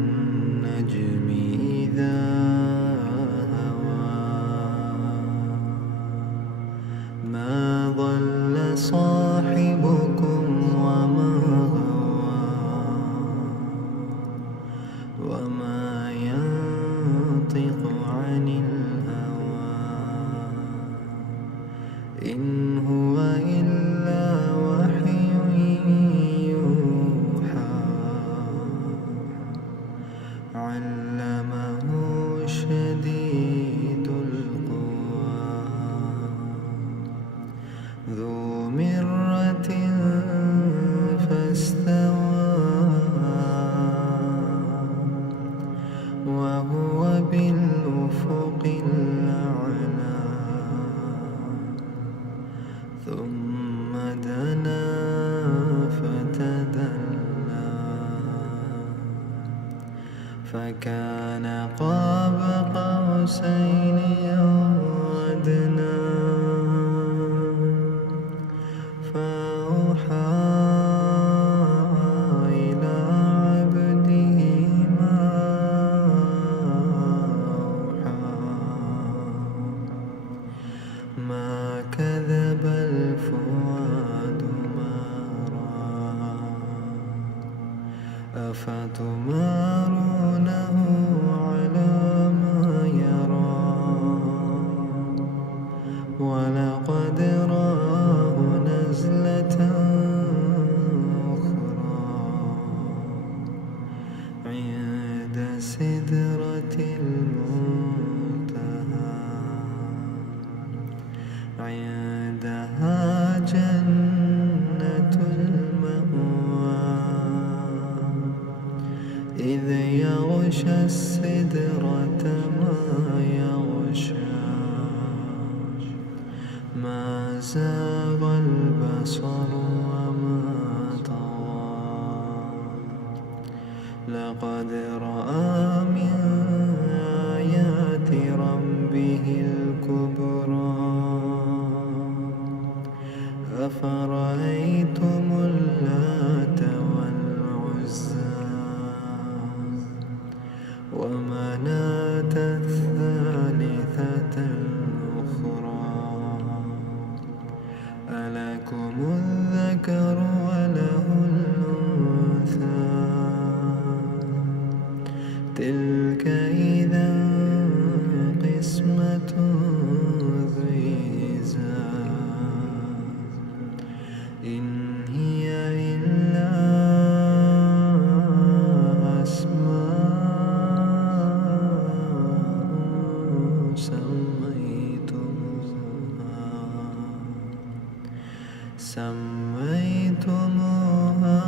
والنجم إذا هوى ما ضل صاحبكم وما غوى وما ينطق عن الهوى إن هو إلا وحي يوحى علمه شديد القوى ذو مرة فاستوى وهو بالأفق الأعلى ثم دنا فتدلى فكان قاب قوسين أو أدنى فأوحى إلى عبده ما أوحى ما كذب الفؤاد ما رأى أفتمارونه على ما يرى ولقد رآه نزلة أخرى عند سدرة المنتهى عندها جنة المأوى إذ يغشى السدرة ما يغشى ما زاغ البصر وما طغى لقد رأى من آيات ربه الكبرى أفرأيتم اللات والعزى ومناة الثالثة الأخرى ألكم الذكر وله الأنثى تلك إذا قسمة ضيزى إن هي إلا أسماء سميتموها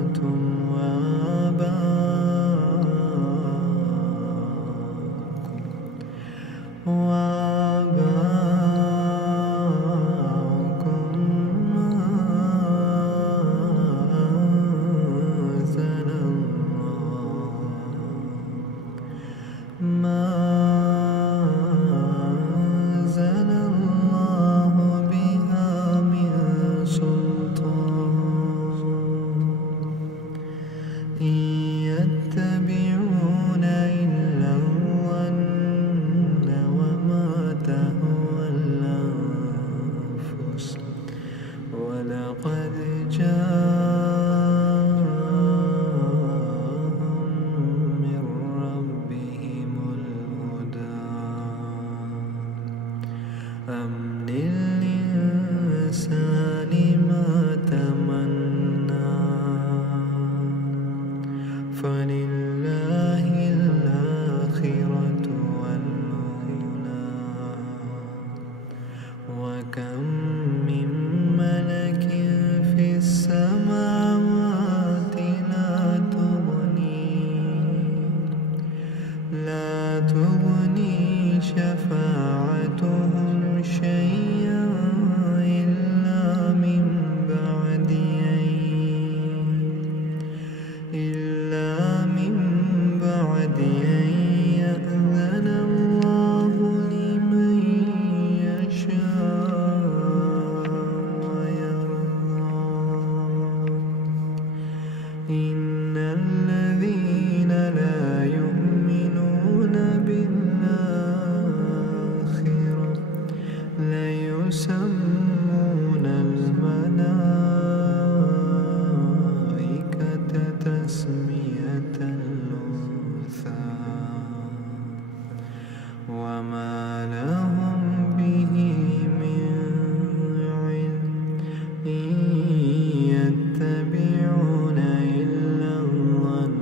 أنتم وآباؤكم إن الذين لا يؤمنون بالآخرة ليسمون الملائكة تسمية الأنثى وما لهم به من علم إن يتبعون إلا الظن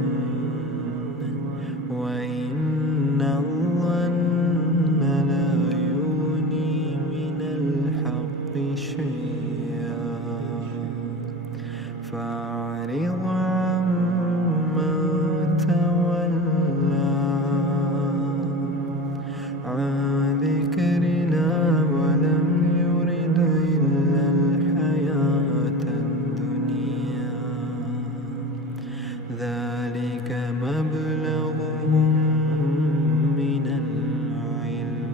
وإن الظن لا يغني من الحق شيئا فأعرض عمن تولى عن ذكرنا ولم يرد إلا الحياة الدنيا ذلك مبلغهم من العلم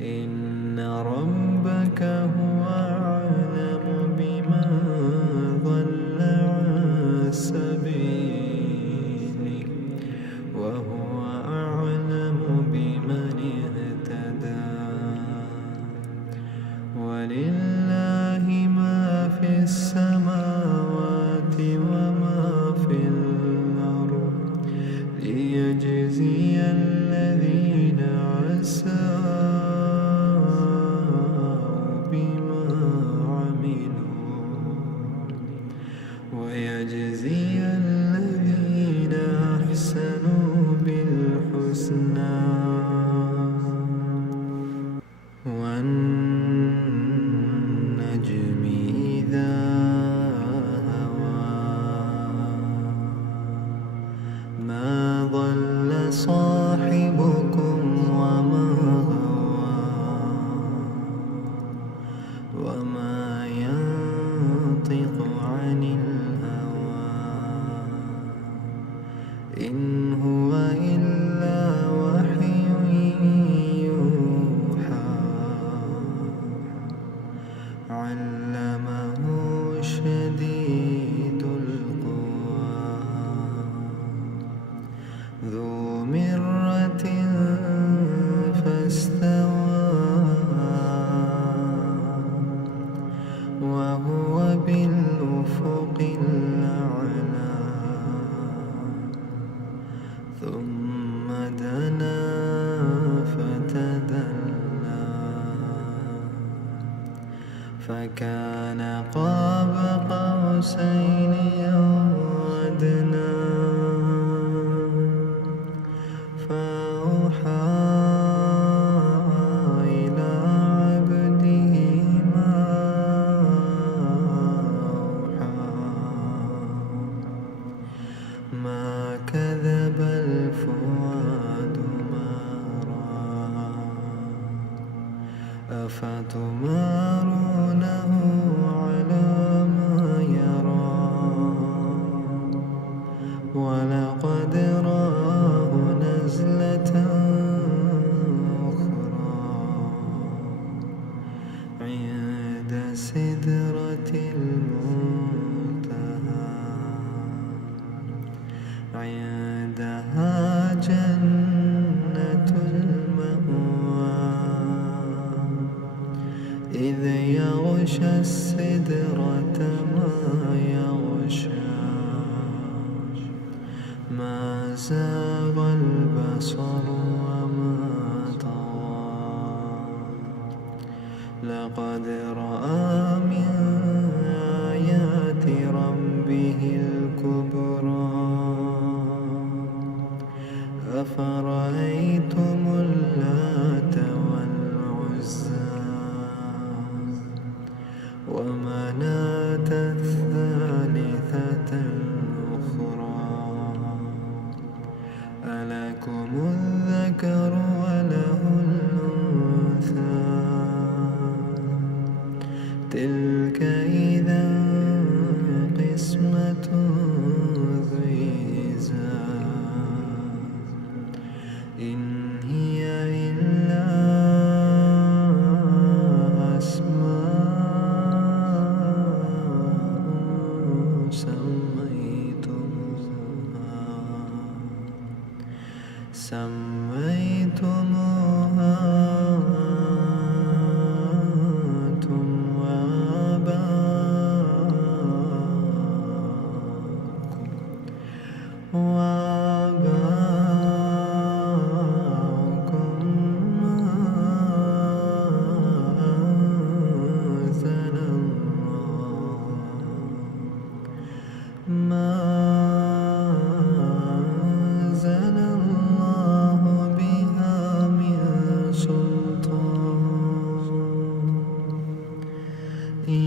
إن ربك هو أعلم بمن ضل عن سبيله وهو أعلم بمن اهتدى ولله ما في السماوات وما في الأرض ليجزي الذين أساءوا بما عملوا ويجزي الذين أحسنوا بالحسنى والنجم إذا هوى ما ضل صاحبكم وما غوى وما ينطق عن الهوى إن هو إلا وحي يوحى علمه شديد القوى ذو مرة فاستوى وهو بالأفق الأعلى ثم دنا فتدلى فكان قاب قوسين أو أدنى فأوحى إلى عبده ما أوحى ما كذب الفؤاد ما رأى أفتمارونه على ما يرى ولقد رآه نزلة أخرى عند سدرة المنتهى عندها جنة المأوى إذ يغشى السدرة ما يغشى ما زاغ البصر وما طغى لقد رأى من آيات ربه الكبرى أفرأيتم اللات والعزى ومناة الثالثة الأخرى ألكم الذكر وله الأنثى تلك إذا قسمة سميتموها أنتم وآباؤكم ما أنزل الله بها من سلطان إن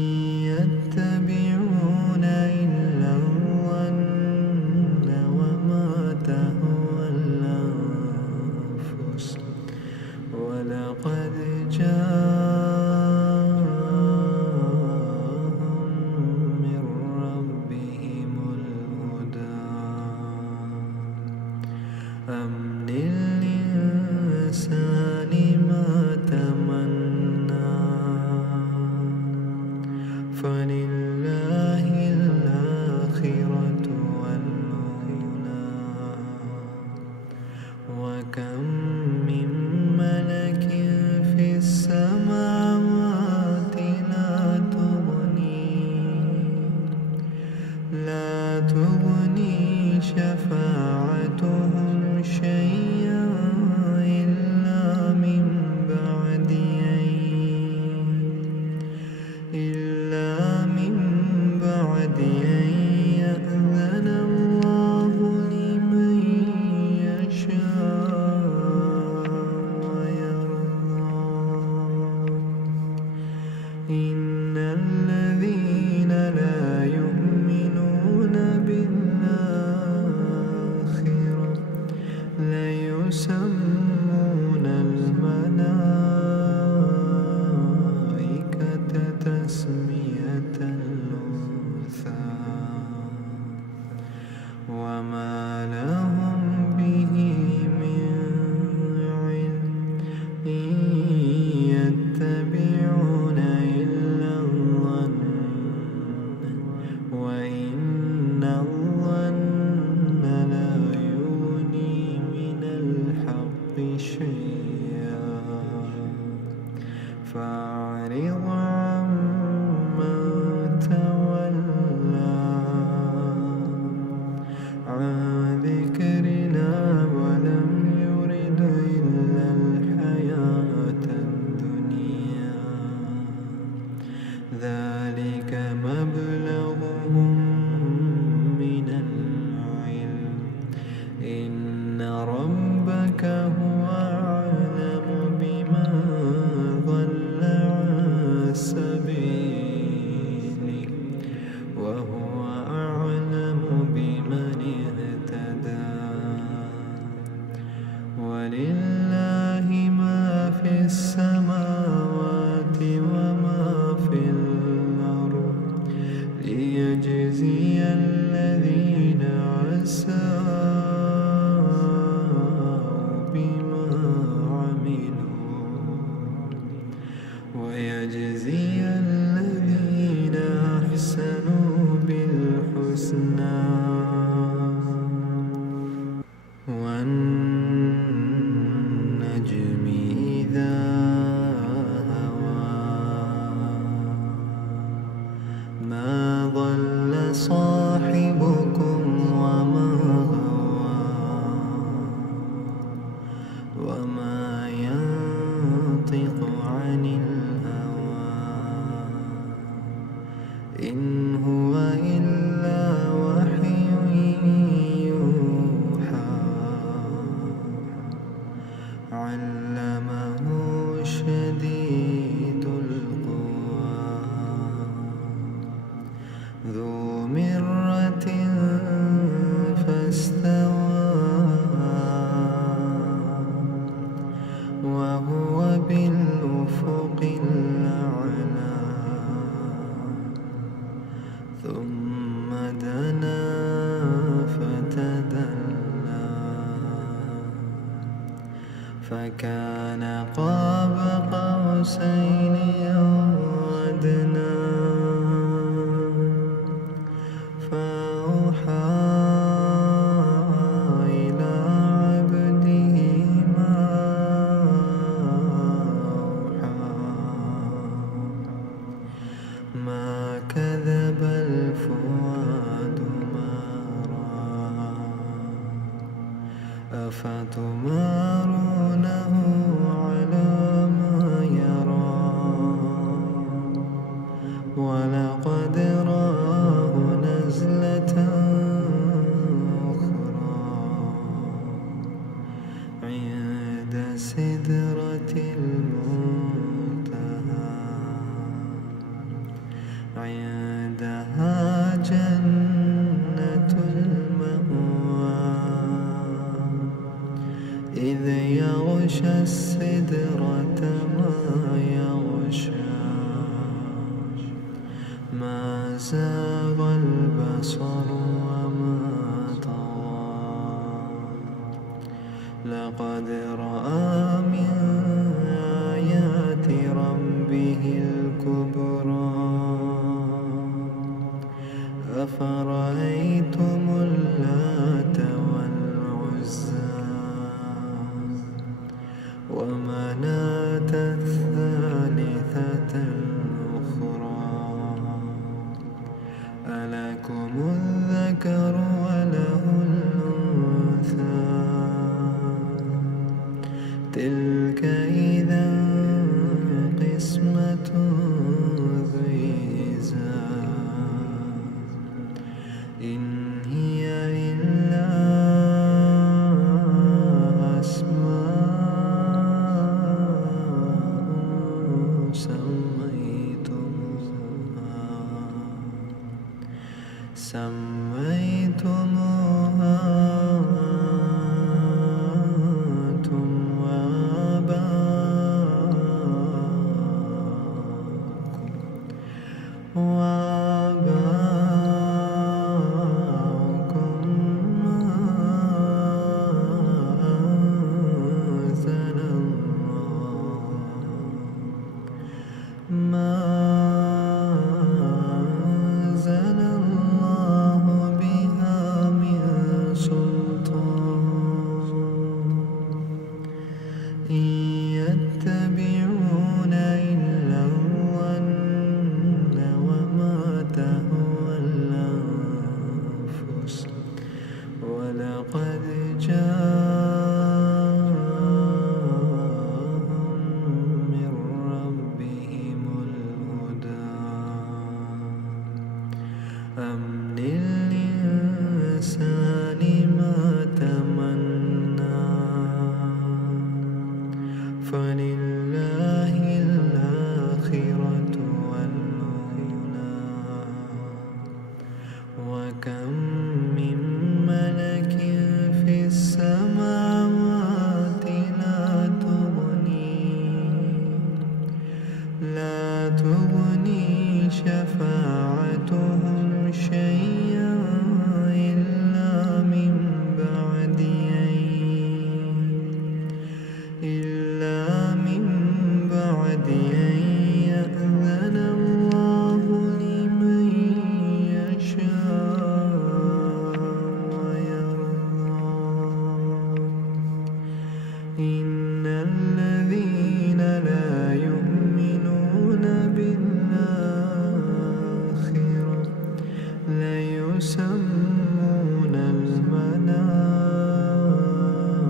يتبعون إلا الظن وما تهوى الأنفس ولقد جاءهم من ربهم الهدى أم للإنسان ما تمنى فلله الآخرة والأولى وكم من ملك في السماوات لا تغني شفاعتهم شيئا إلا من بعد أن يأذن الله لمن يشاء ويرضى إن الذين لا يؤمنون بالآخرة ليسمون الملائكة تسمية الأنثى وما لهم به من علم إن يتبعون إلا الظن وإن الظن لا يغني من الحق شيئا فأعرض عمن تولى عن ذكرنا ولم يرد إلا الحياة الدنيا ذلك مبلغهم من العلم إن ربك هو أعلم بمن ضل عن سبيله وهو أعلم بمن اهتدى ولله ما في السماوات وما في الأرض ليجزي الذين أساءوا بما عملوا ويجزي الذين أحسنوا بالحسنى والنجم إذا هوى ما ضل صاحبكم وما غوى وما ينطق عن الهوى إن هو إلا وحي يوحى علمه شديد القوى ذو مرة فاستوى وهو بالأفق الأعلى ثم دنا فتدلى فكان قاب قوسين أو أدنى فأوحى إلى عبده والفؤاد ما رأى أفتمارونه على ما يرى ولقد رآه نزلة أخرى عند سدرة المنتهى عندها جنة المأوى إذ يغشى السدرة ما يغشى ما زاغ البصر وما طغى لقد رأى من آيات ربه الكبرى أفرأيتم اللات والعزى ومناة الثالثة الأخرى ألكم الذكر وله الأنثى تلك إذا قسمة ضيزى إن هي إلا أسماء سميتموها أنتم وآباؤكم ما أنزل الله بها من سلطان إن يتبعون إلا الظن وما تهوى الأنفس ولقد جاءهم من ربهم الهدى أم للإنسان ما تمنى فلله الآخرة والأولى وكم من ملك في السماوات لا تغني شفاعتهم شيئا إلا من بعد أن يأذن الله لمن يشاء ويرضى إن الذين لا يؤمنون بالآخرة ليسمون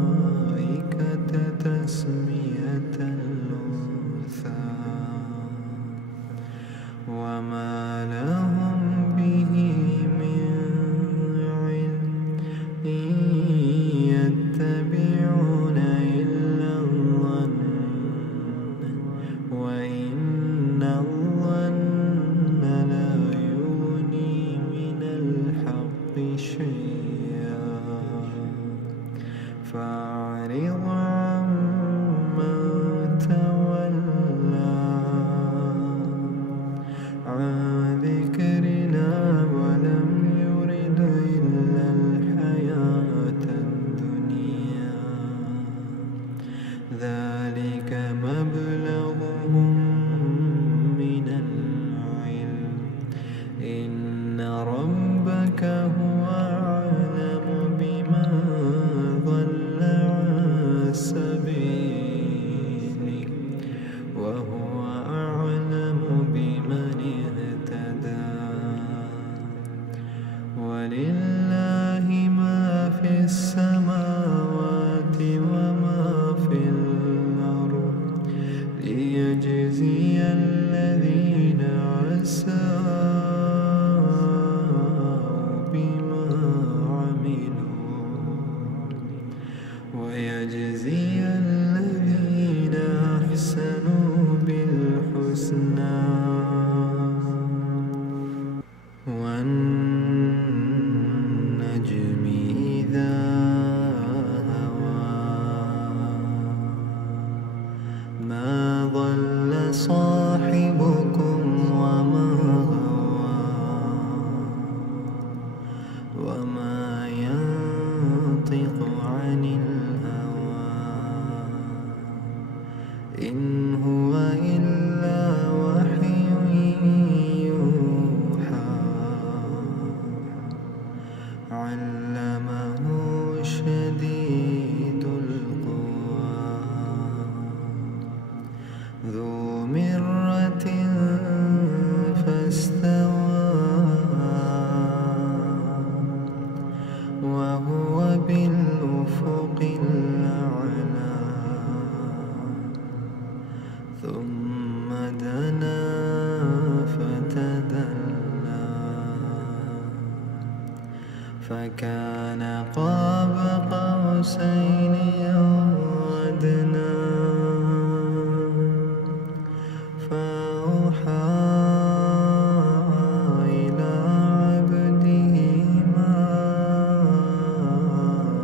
الملائكة تسمية الأنثى وما لهم به من علم إن يتبعون إلا الظن وإن الظن لا يغني من الحق شيئا ولله ما في السماوات وما في الأرض ليجزي الذين أساءوا بما عملوا ويجزي الذين أحسنوا بالحسنى. والنجم إذا هوى ما ضل صاحبكم وما غوى وما ينطق عن الهوى إن هو إلا وحي يوحى علمه شديد القوى ذو مرة فاستوى وهو بالأفق الأعلى ثم دنا فتدلى فكان قاب قوسين أو أدنى فأوحى إلى عبده ما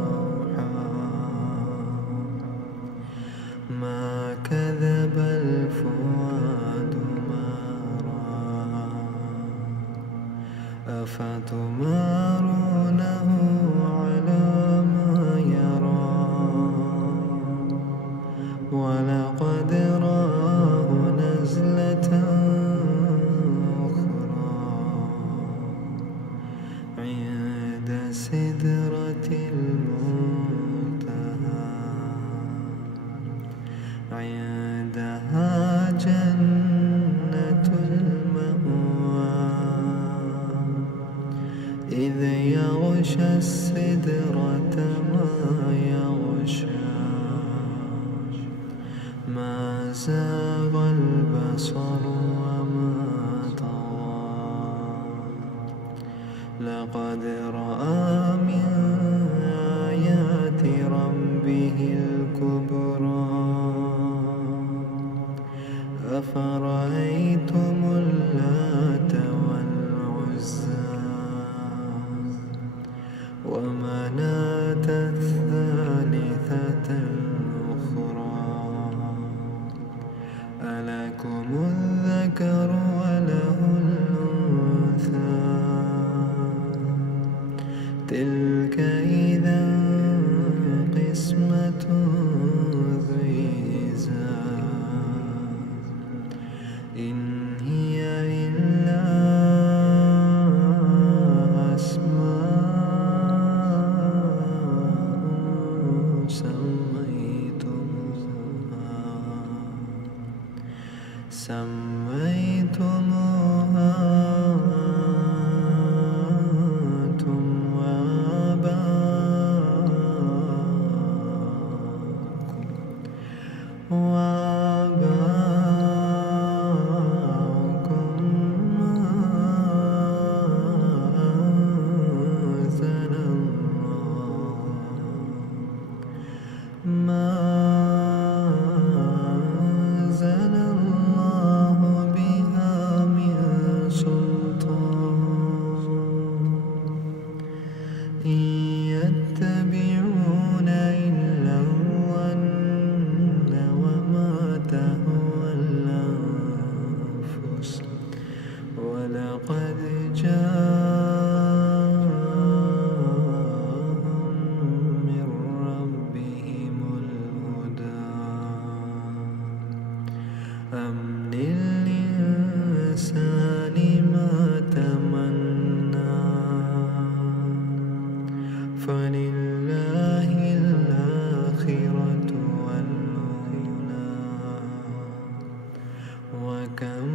أوحى ما كذب الفؤاد ما رأى أفتمارونه على ما يرى ولقد رآه نزلة أخرى عند سدرة المنتهى عندها جنة المأوى إذ يغشى السدرة ما يغشى ما زاغ البصر وما طغى لقد رأى من آيات ربه الكبرى أفرأيتم اللات والعزى ومناة الثالثة الأخرى ألكم الذكر وله الأنثى تلك إذا قسمة ضيزى إن هي إلا أسماء سميتموها أنتم وآباؤكم ما أنزل الله بها من سلطان إن يتبعون إلا الظن وما تهوى الأنفس ولقد جاءهم من ربهم الهدى أم للإنسان ما تمنى فلله الآخرة والأولى وكم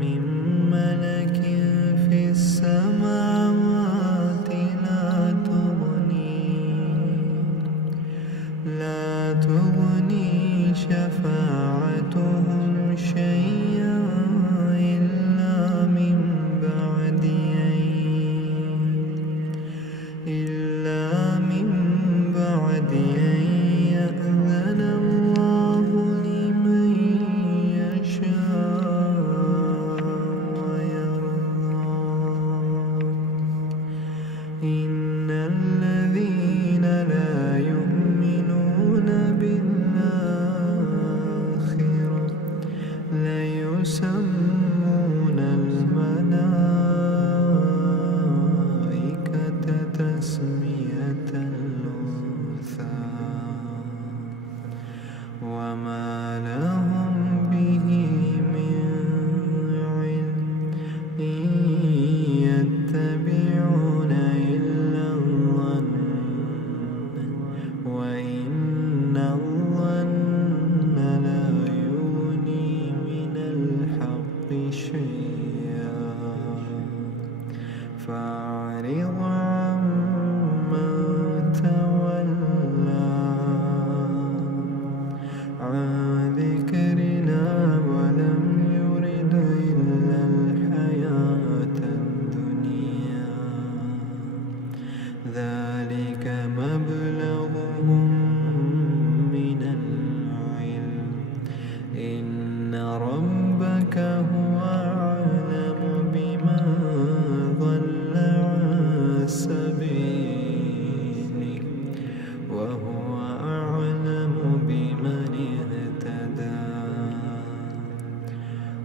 من ملك في السماوات إن الذين لا يؤمنون بالآخرة ليسمون الملائكة تسمية الأنثى وما لهم به من علم إن يتبعون إلا الظن وإن الظن لا يغني من الحق شيئا فأعرض عمن تولى عن ذكرنا ولم يرد إلا الحياة الدنيا ذلك مبلغهم من العلم إن ربك هو أعلم بمن ضل عن سبيله وهو أعلم بمن اهتدى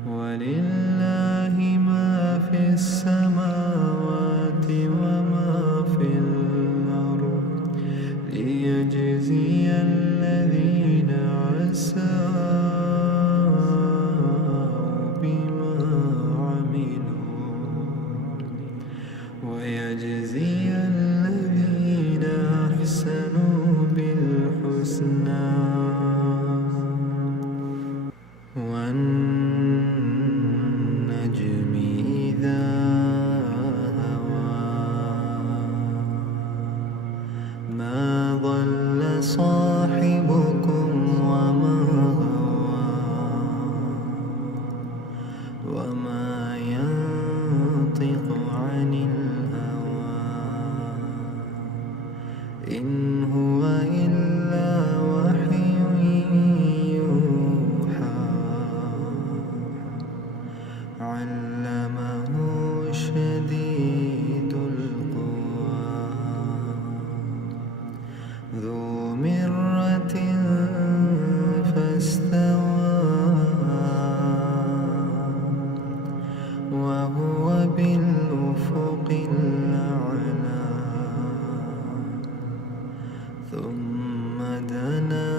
ولله ما في السماوات وما في الأرض ليجزي الذين أساءوا بما عملوا ويجزي الذين أحسنوا بالحسنى والنجم إذا هوى ما ضل صاحبكم وما غوى وما ينطق عن الهوى إن هو إلا وحي يوحى علمه شديد القوى ذو مرة فاستوى وهو بالأفق الأعلى ثم دنا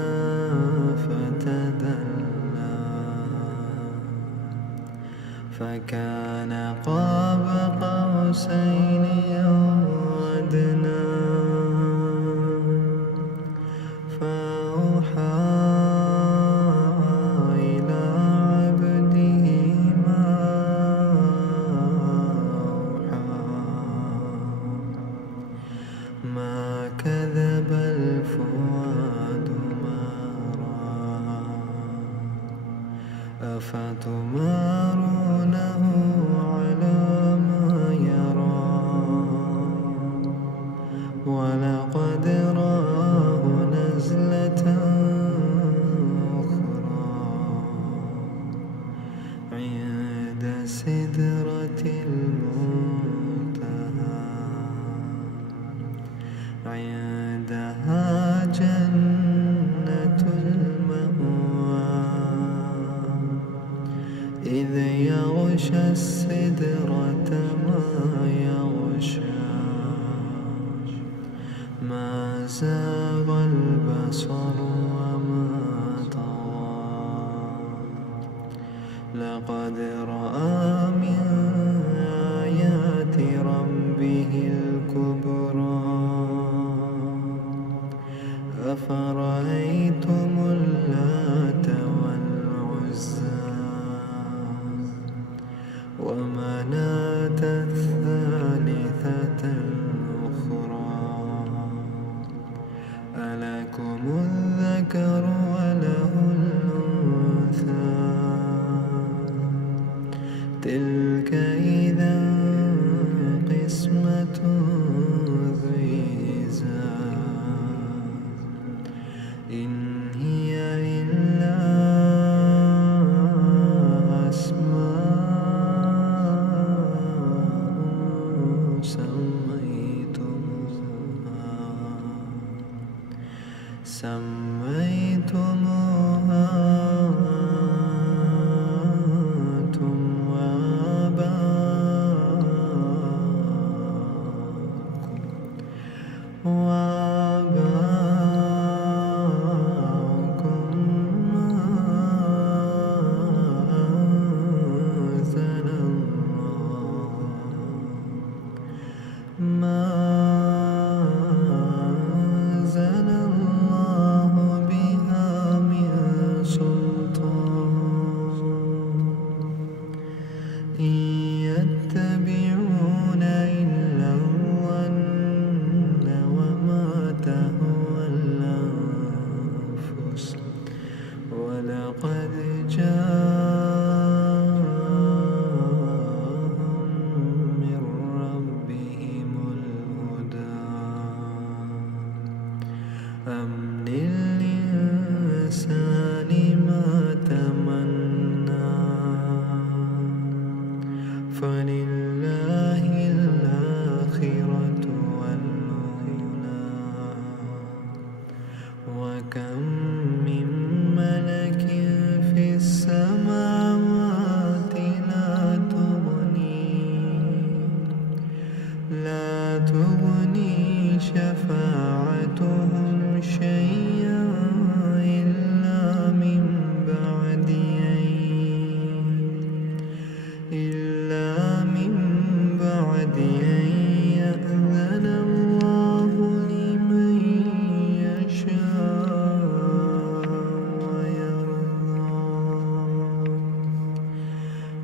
فتدلى فكان قاب قوسين أو أدنى فأوحى إلى عبده ما أوحى ما كذب الفؤاد ما رأى أفتمارونه على ما يرى ولقد رآه نزلة أخرى عند سدرة المنتهى عندها جنة المأوى إذ يغشى السدرة ما يغشى ما زاغ البصر وما طغى لقد رأى من آيات ربه الكبرى أفرأيتم اللات والعزى ومناة الثالثة الأخرى ألكم الذكر وله الأنثى تلك إذا قسمة ضيزى إن هي إلا أسماء سميتم سميتموها أنتم وآباؤكم ما أنزل الله بها من سلطان إن يتبعون إلا الظن وما تهوى الأنفس ولقد جاءهم من ربهم الهدى أم للإنسان ما تمنى فلله الآخرة والأولى وكم من ملك في السماوات لا تغني شفاعتهم شيئا إلا من بعد أن يأذن الله لمن يشاء ويرضى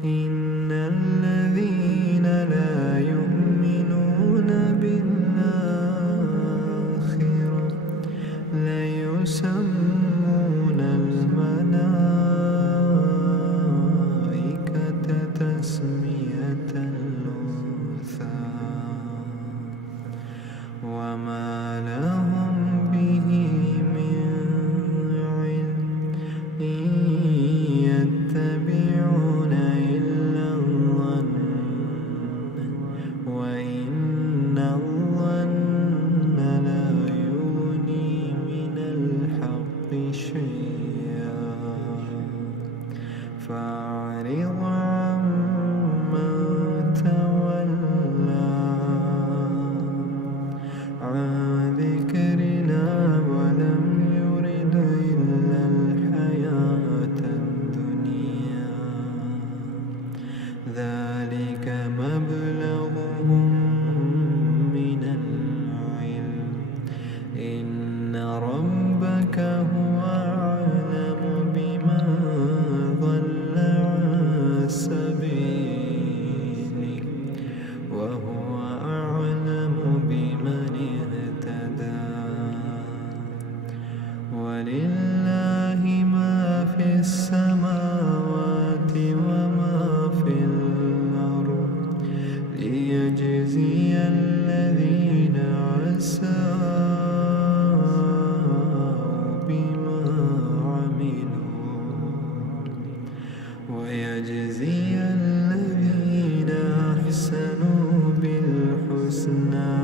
إن الذين لا يؤمنون بالآخرة ليسمون الملائكة تسمية الأنثى وما لهم به من علم إن يتبعون إلا الظن وإن الظن لا يغني من الحق شيئا فأعرض عمن تولى عن ذكرنا ولم يرد إلا الحياة الدنيا ذلك مبلغهم من العلم إن ربك هو أعلم بمن ضل عن سبيله وهو أعلم بمن اهتدى ولله ما في السماوات وما في الأرض ليجزي الذين أساءوا بما عملوا ويجزي الذين أحسنوا بالحسنى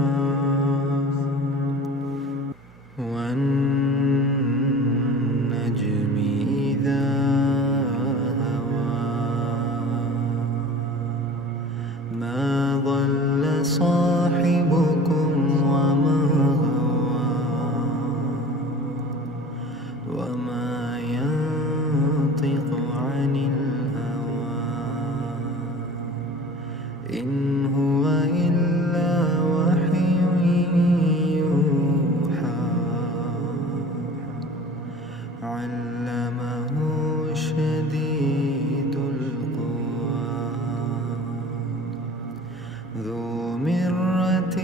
والنجم إذا هوى ما ضل صاحبكم وما غوى وما ينطق عن الهوى إن هو إلا وحي يوحى علمه شديد القوى ذو مرة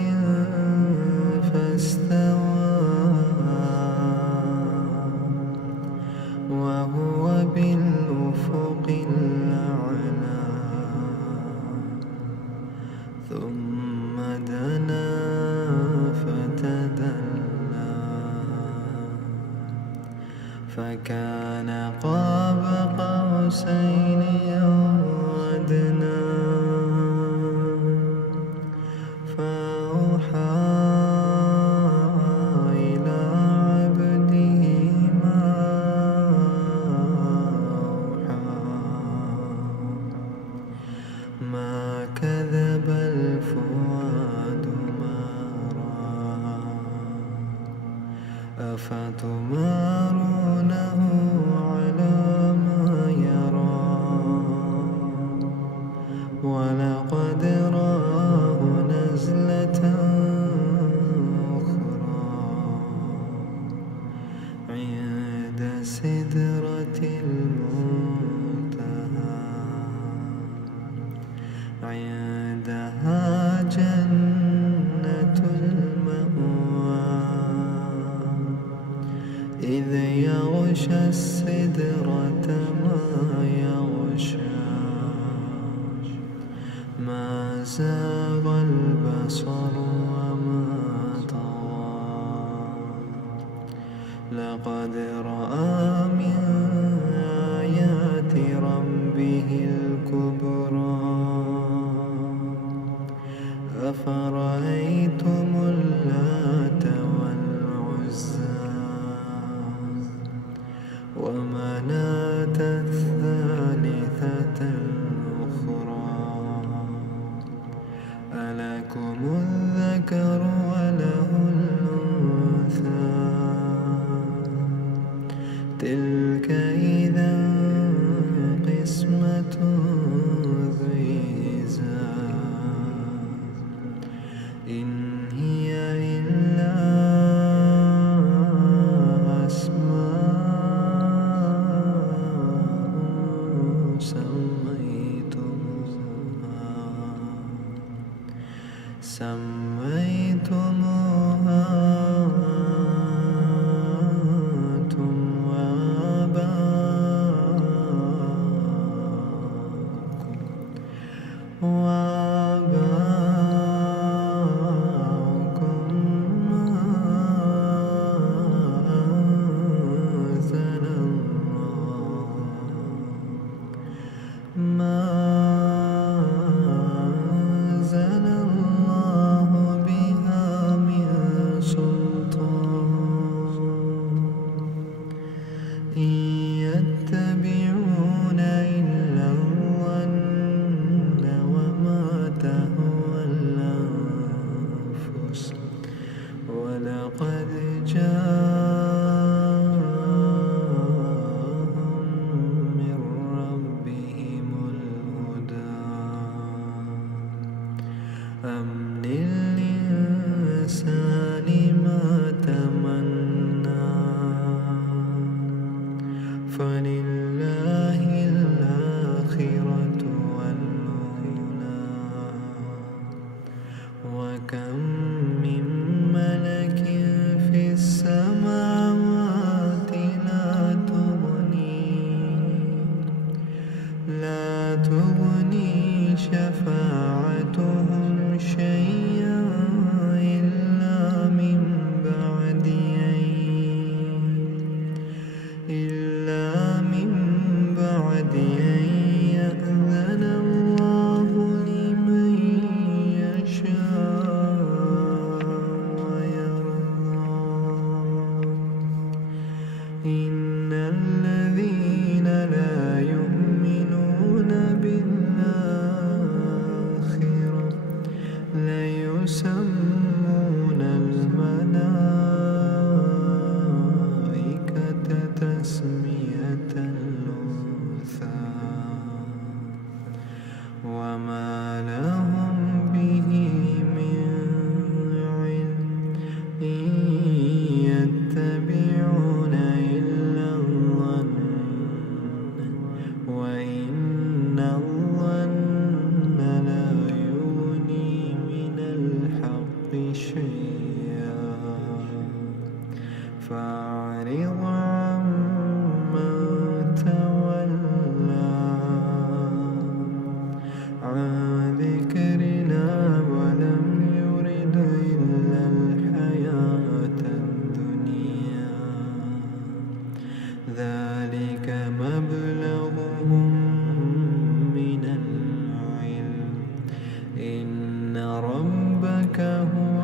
فاستوى وهو بالأفق الأعلى ثم دنا فتدلى فكان قاب قوسين أو أدنى فأوحى إلى عبده أفتمارونه على ما يرى ولقد رآه نزلة أخرى عند سدرة المنتهى عندها جنة المأوى إذ يغشى السدرة ما يغشى ما زاغ البصر وما طغى لقد رأى من آيات ربه الكبرى أفرأيتم اللات والعزى ومناة الثالثة الأخرى ألكم الذكر وله الأنثى تلك إذا قسمة ضيزى إن هي إلا أسماء سميتموها أنتم وآباؤكم ما أنزل الله بها من سلطان إن يتبعون إلا الظن وما تهوى الأنفس ولقد جاءهم من ربهم الهدى أم للإنسان ما تمنى فلله الآخرة والأولى وكم من ملك في السماوات لا تغني شفاعتهم شيئا إلا من بعد أن يأذن الله لمن يشاء ويرضى إن الذين لا يؤمنون بالآخرة ليسمون الملائكة تسمية الأنثى وما لهم به من علم إن يتبعون إلا الظن وإن الظن لا يغني من الحق شيئا فأعرض عمن تولى عن ذكرنا ولم يرد إلا الحياة الدنيا ذلك مبلغهم من العلم إن ربك هو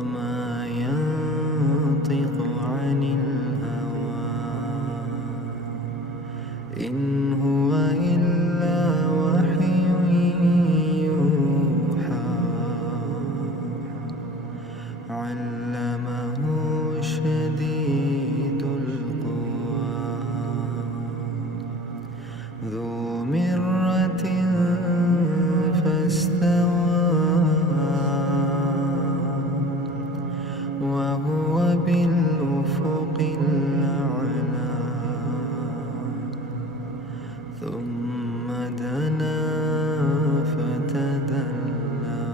وما ينطق عن الهوى إن هو إلا وحي يوحى علمه شديد القوى ذو مرة فاستوى وهو بالأفق الأعلى ثم دنا فتدلى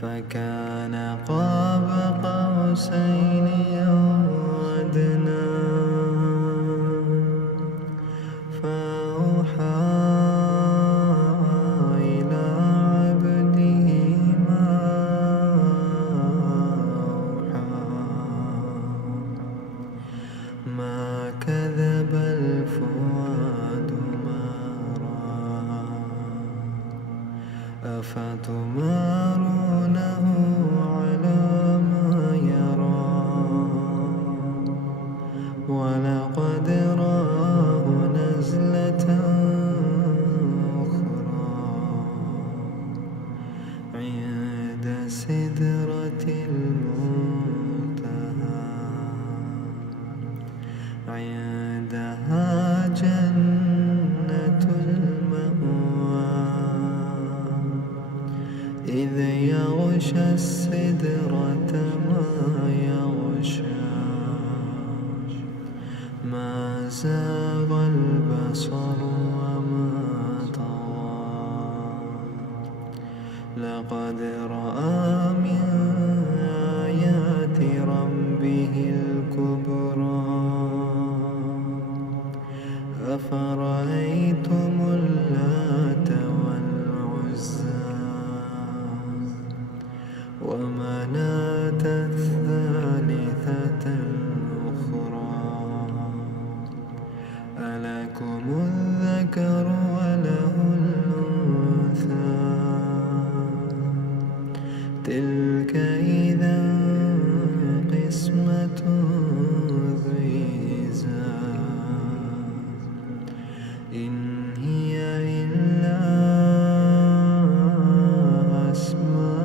فكان قاب قوسين أو أدنى فأوحى إلى عبده ما أوحى ما كذب الفؤاد ما رأى أفتمارونه على ما يرى ولقد رآه نزلة أخرى عند سدرة المنتهى عندها جنة المأوى إذ يغشى السدرة ما يغشى ما زاغ البصر وما طغى لقد رأى من آيات ربه الكبرى أفرأيتم اللات والعزى ومناة الثالثة الأخرى ألكم الذكر وله الأنثى تلك إذا قسمة ضيزى إن هي إلا أسماء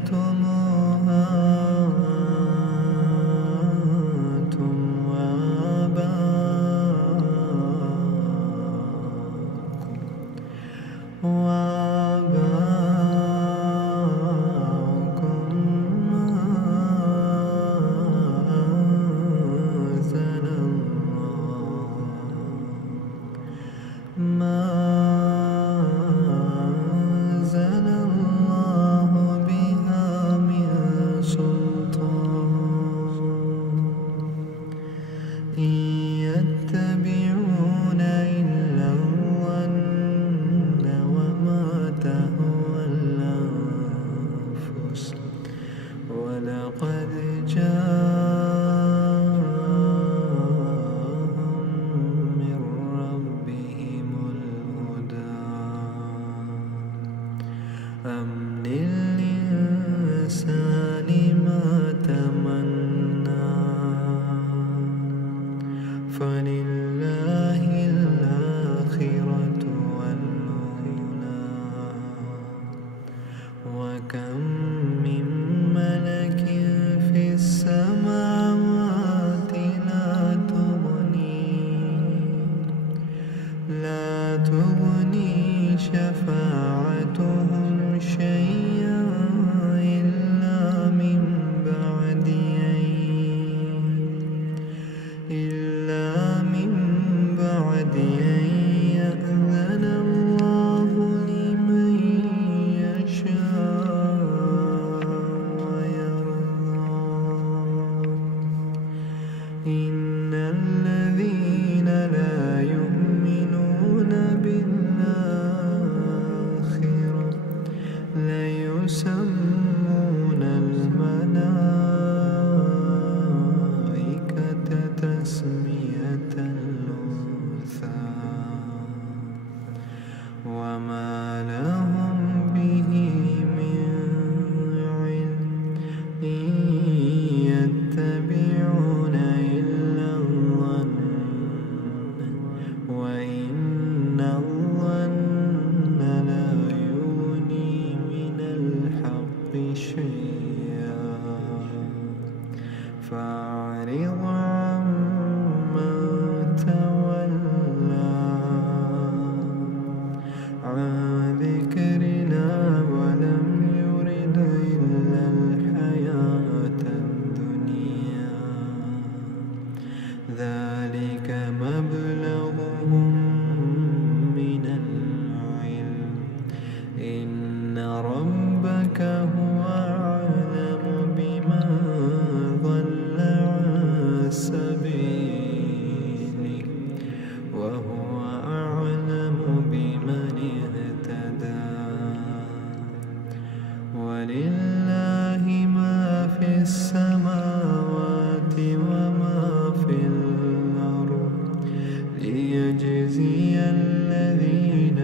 سميتموها أنتم وآباؤكم ما أنزل الله بها من سلطان إن يتبعون إلا الظن وما تهوى الأنفس ولقد جاءهم من ربهم الهدى أم للإنسان ما تمنى فلله الآخرة والأولى وكم من ملك في السماوات لا تغني شفاعتهم شيئا إلا من تسمية الأنثى وما لهم به من علم إن يتبعون إلا الظن وإن الظن لا يغني من الحق شيئا فأعرض عمن تولى عن ذكرنا ولم يرد إلا الحياة الدنيا ذلك مبلغهم من العلم إن ربك هو أعلم بمن ضل عن سبيله وهو أعلم بمن اهتدى ولله ما في السماوات وما في الأرض ليجزي الذين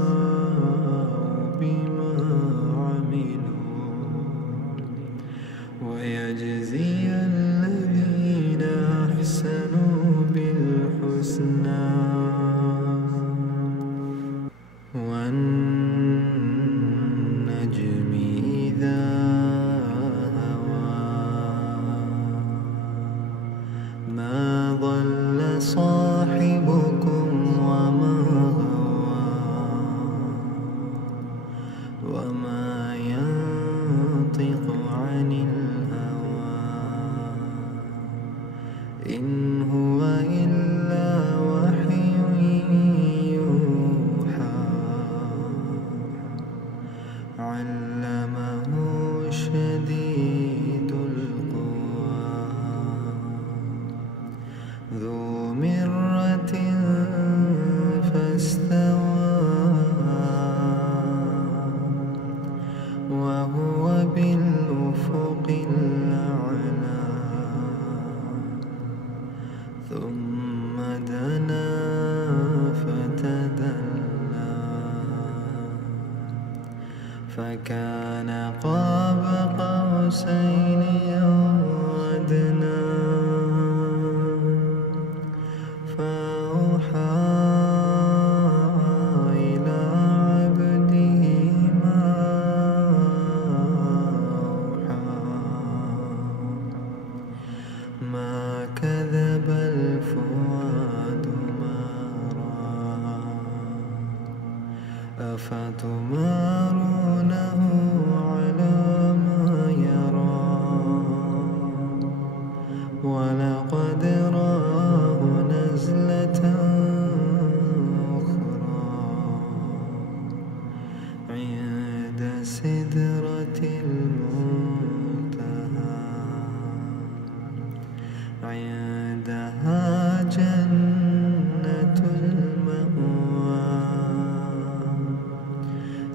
أساءوا بما عملوا ويجزي الذين أحسنوا بالحسنى والنجم إذا هوى ما ضل صاحبكم وما غوى وما ينطق عن الهوى إن هو إلا وحي يوحى علمه شديد القوى ذو مرة فاستوى وهو بالأفق الأعلى ثم دنا فتدلى فكان قاب قوسين أو أدنى فأوحى إلى عبده ما أوحى ما كذب الفؤاد ما رأى أفتمارونه على ما يرى ولقد رآه نزلة أخرى عند سدرة المنتهى عندها جنة المأوى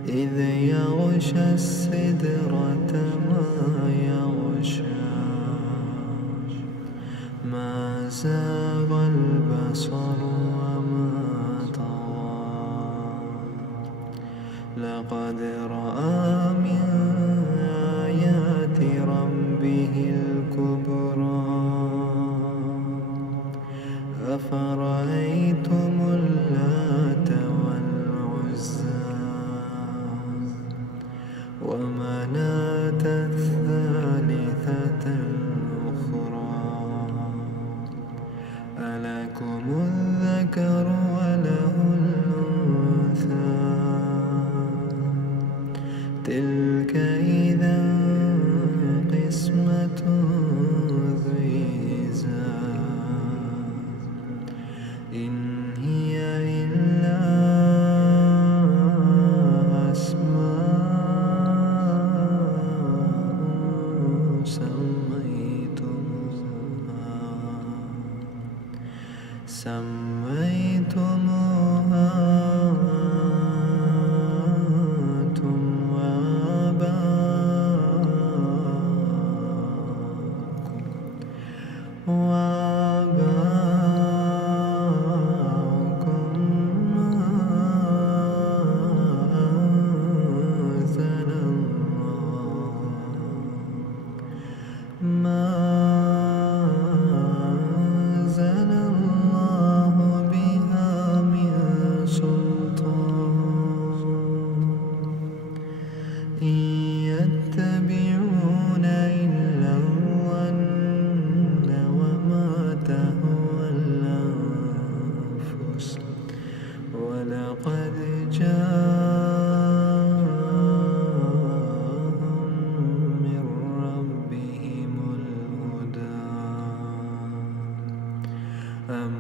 إذ يغشى السدرة ما يغشى ما زاغ البصر وما طغى لقد رأى من آيات ربه الكبرى أفرأيتم اللات والعزى ومناة الثالثة الأخرى ألكم الذكر وله الأنثى تلك إذا قسمة ضيزى إن هي إلا أسماء سميتموها أنتم وآباؤكم وأباكم ما أنزل الله بها من سلطان إن يتبعون إلا الظن وما تهوى الأنفس ولقد جاءهم من ربهم الهدى أم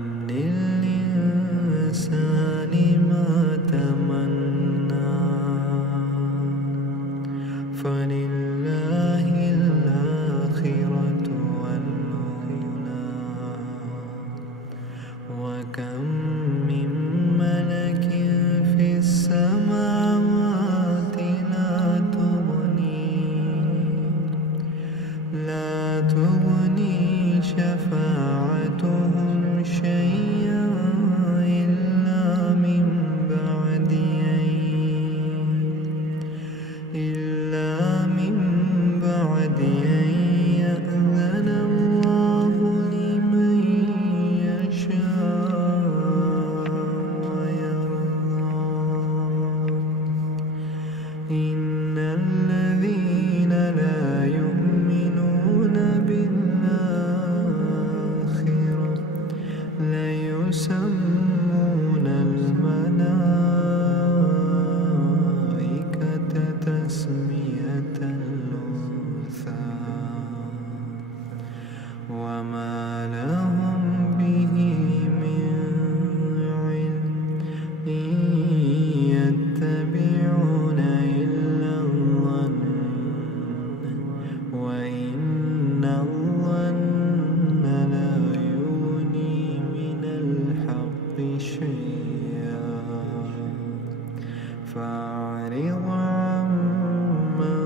للإنسان ما تمنى فلله الآخرة والأولى وكم من ملك في السماوات لا تغني شفاعتهم شيئا إلا من بعد أن يأذن الله لمن يشاء ويرضى إن الذين لا يؤمنون بالآخرة ليسمون الملائكة تسمية الأنثى وما لهم به من علم إن يتبعون إلا الظن وإن الظن لا يغني من الحق شيئا فأعرض عمن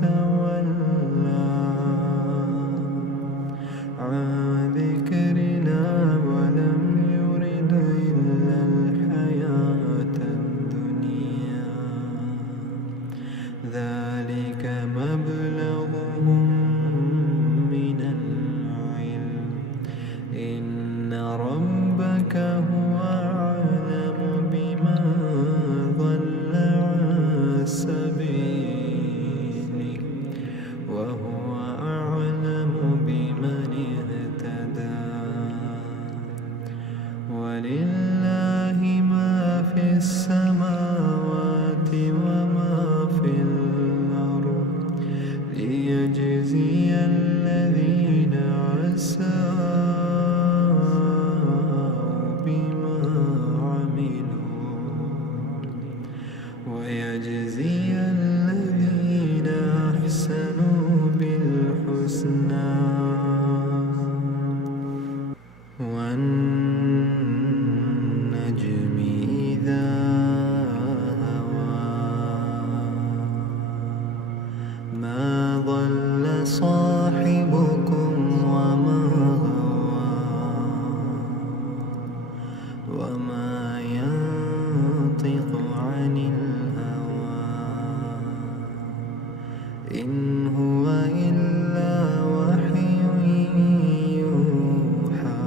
تولى عن ذكرنا ولم يرد إلا الحياة الدنيا ذلك مبلغهم من العلم إن ربك هو أعلم بمن ضل عن سبيله وهو أعلم بمن اهتدى ولله ما في السماوات وما في الأرض ليجزي الذين أساءوا بما عملوا ويجزي الذين أحسنوا بالحسنى والنجم إذا هوى ما ضل صاحبكم وما غوى وما ينطق عن الهوى إن هو إلا وحي يوحى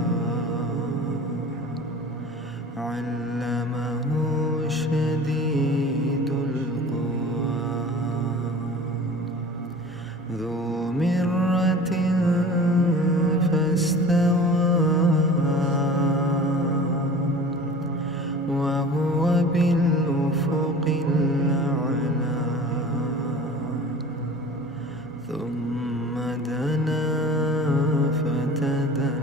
علمه شديد القوى ذو مرة فاستوى وهو بالأفق الأعلى ثم دنا فتدلى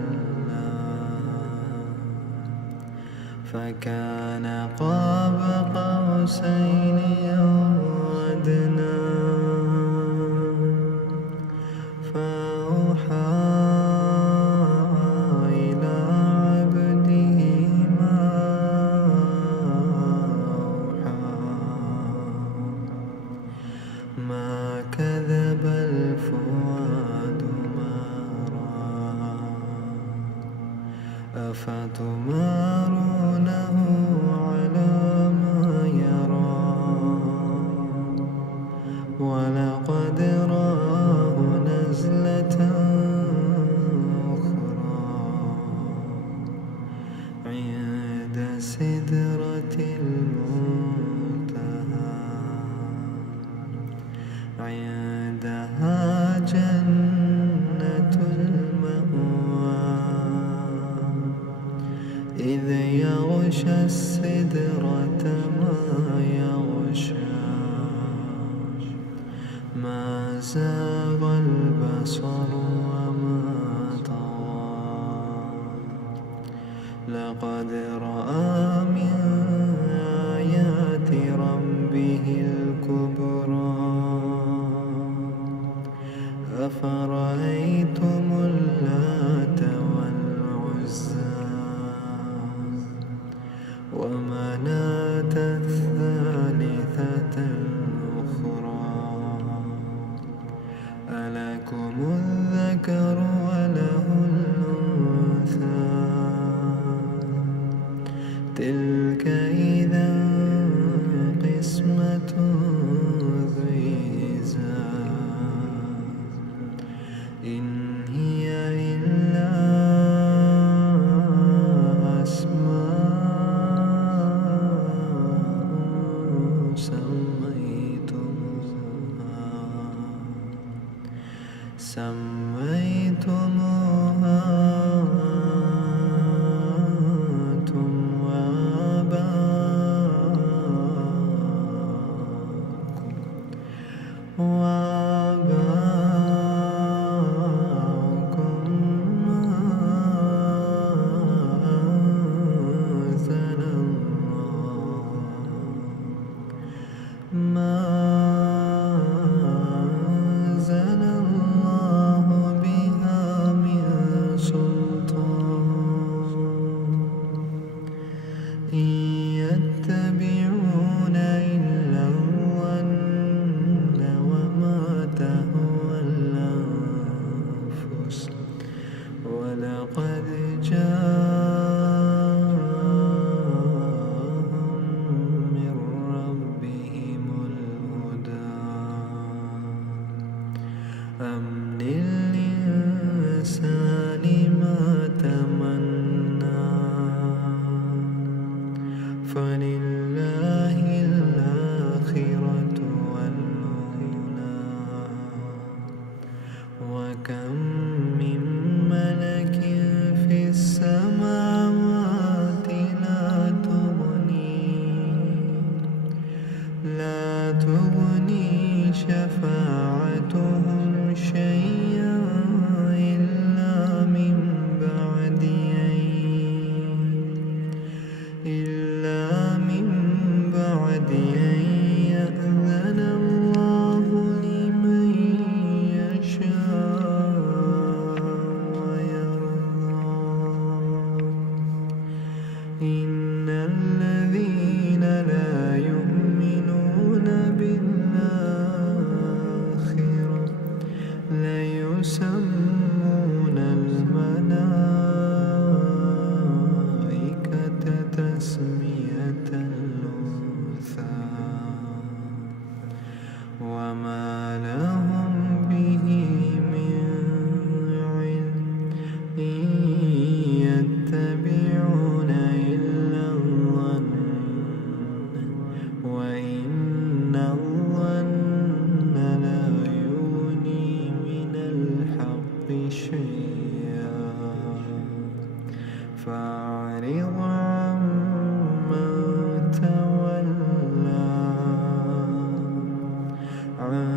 فكان قاب قوسين أو أدنى فأوحى إلى عبده ما أوحى ما كذب الفؤاد ما رأى أفتمارونه على ما يرى ولقد رآه نزلة أخرى عند سدرة المنتهى عندها جنة المأوى إذ يغشى السدرة ما يغشى ما زاغ البصر وما طغى لقد رأى من آيات ربه الكبرى أفرأيتم اللات والعزى ومناة الثالثة الأخرى ألكم الذكر وله الأنثى تلك إذا قسمة ضيزى إن هي إلا أسماء سميتموها أنتم وآباؤكم ما أنزل الله بها من سلطان إن يتبعون إلا الظن وما تهوى الأنفس ولقد جاءهم من ربهم الهدى أم للإنسان ما تمنى فلله الآخرة والأولى وكم من ملك في السماوات لا تغني شفاعتهم شيئا إلا من بعد أن يأذن الله لمن يشاء ويرضى إن الذين لا يؤمنون بالآخرة ليسمون الملائكة تسمية الأنثى وما لهم به من علم إن يتبعون إلا الظن وإن الظن لا يغني من الحق شيئا فأعرض عمن تولى عن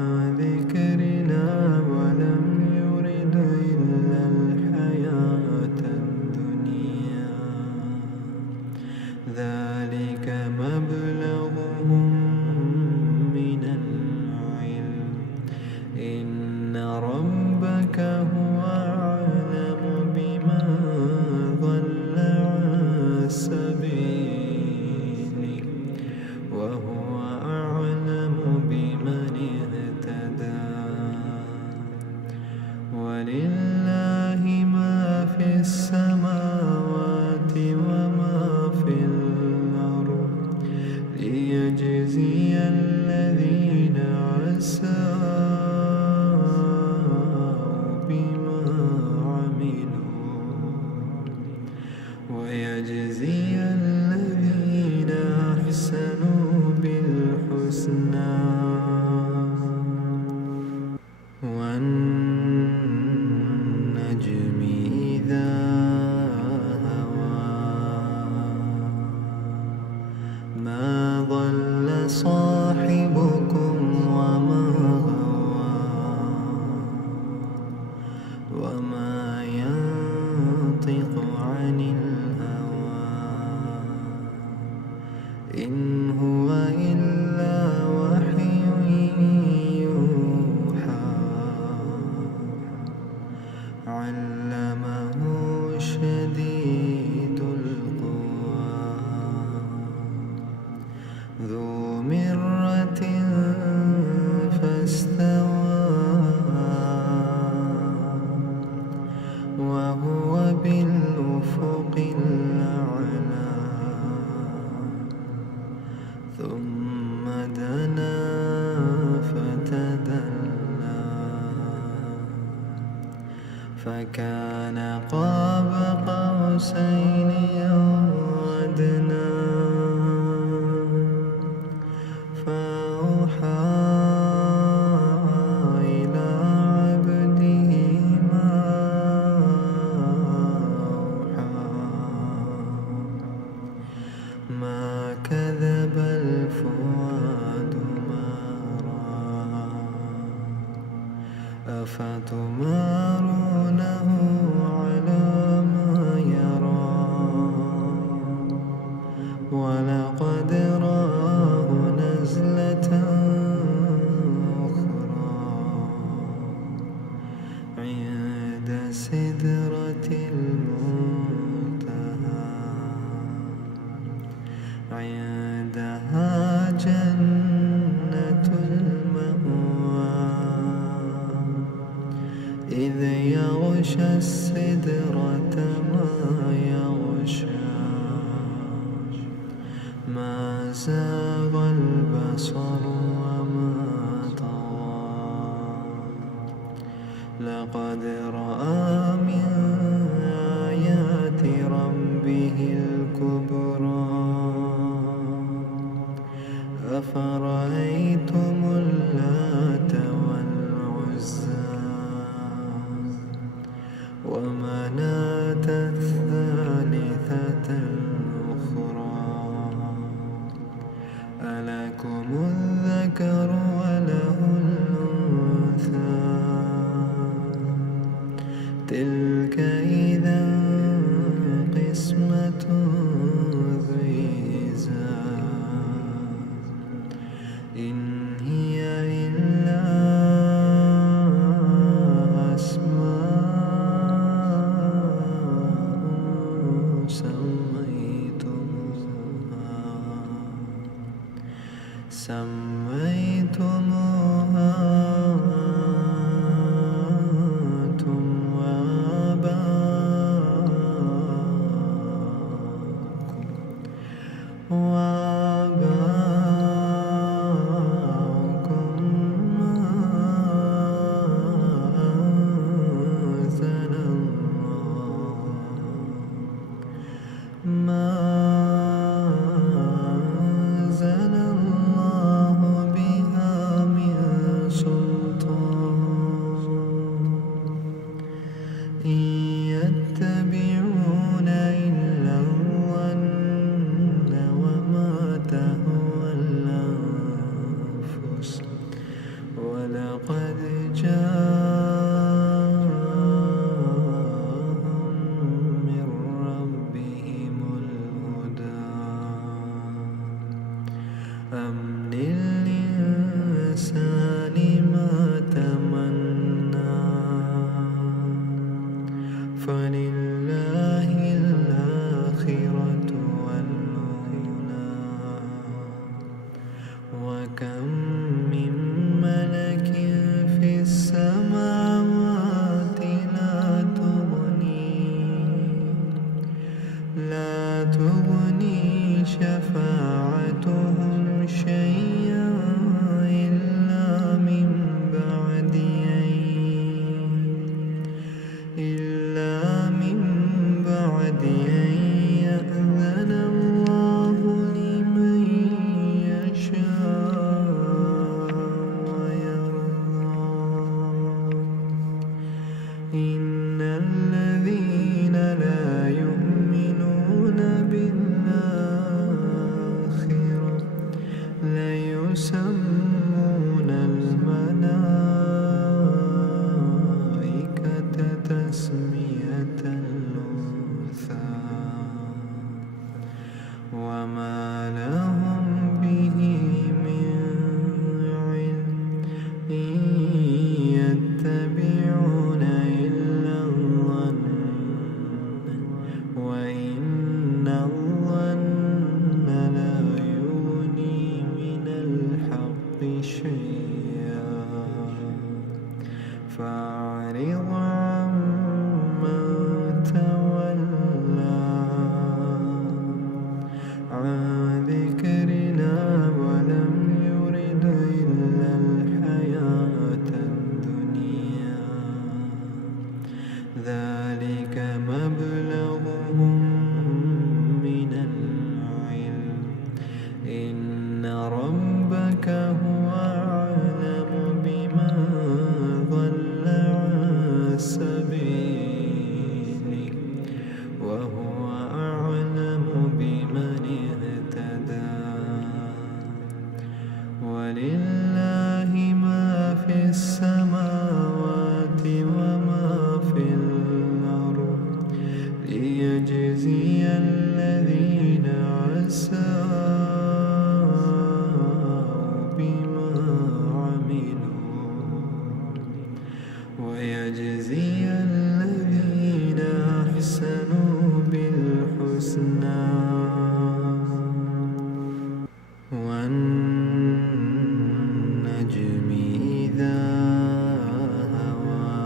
ذكرنا ولم يرد إلا الحياة الدنيا ذلك مبلغهم من العلم إن ربك هو أعلم بمن ضل عن ويجزي الذين أحسنوا بالحسنى. والنجم إذا هوى ما ضل صاحبكم وما غوى وما ينطق عن الهوى إن هو إلا وحي يوحى علمه شديد القوى ذو مرة فاستوى وهو بالأفق الأعلى ثم دنا فتدلى فكان قاب قوسين أو أدنى فأوحى إلى عبده ما أوحى ما كذب الفؤاد ما رأى أفتمارونه على ما يرى ولقد رآه نزلة أخرى عند سدرة المنتهى عندها جنة المأوى إذ يغشى السدرة ما يغشى ما زاغ البصر وما طغى لقد رأى من آيات ربه الكبرى أفرأيتم اللات والعزى ومناة الثالثة الأخرى ألكم الذكر وله الأنثى تلك إذا قسمة ضيزى إن هي إلا أسماء سميتموها أنتم وآباؤكم ما أنزل الله ذلك مبلغهم من العلم إن ربك هو أعلم بمن ضل عن سبيله وهو أعلم بمن اهتدى ولله ما في السماوات وما في الأرض ليجزي الذين أساءوا بما عملوا ويجزي الذين أحسنوا بالحسنى والنجم إذا هوى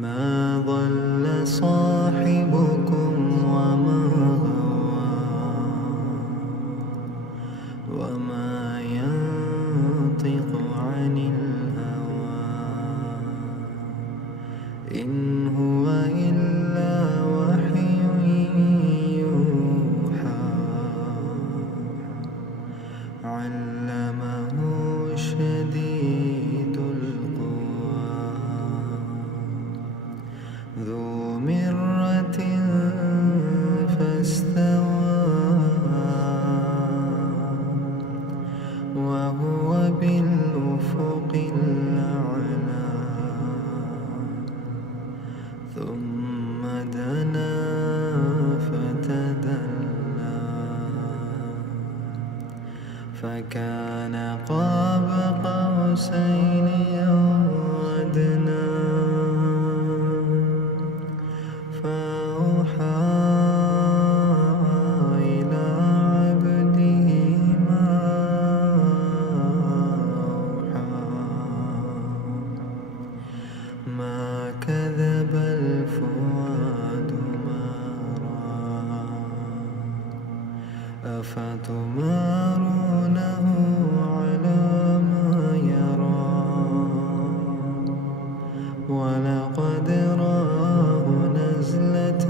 ما ضل صاحبكم وما غوى وما ينطق عن الهوى إن هو إلا وحي يوحى علمه شديد القوى ذو مرة فاستوى وهو بالأفق الأعلى ثم دنا فتدلى فكان قاب قوسين أو أدنى فأوحى إلى عبده ما أوحى ما كذب الفؤاد ما رأى أفتمارونه على ما يرى ولقد رآه نزلة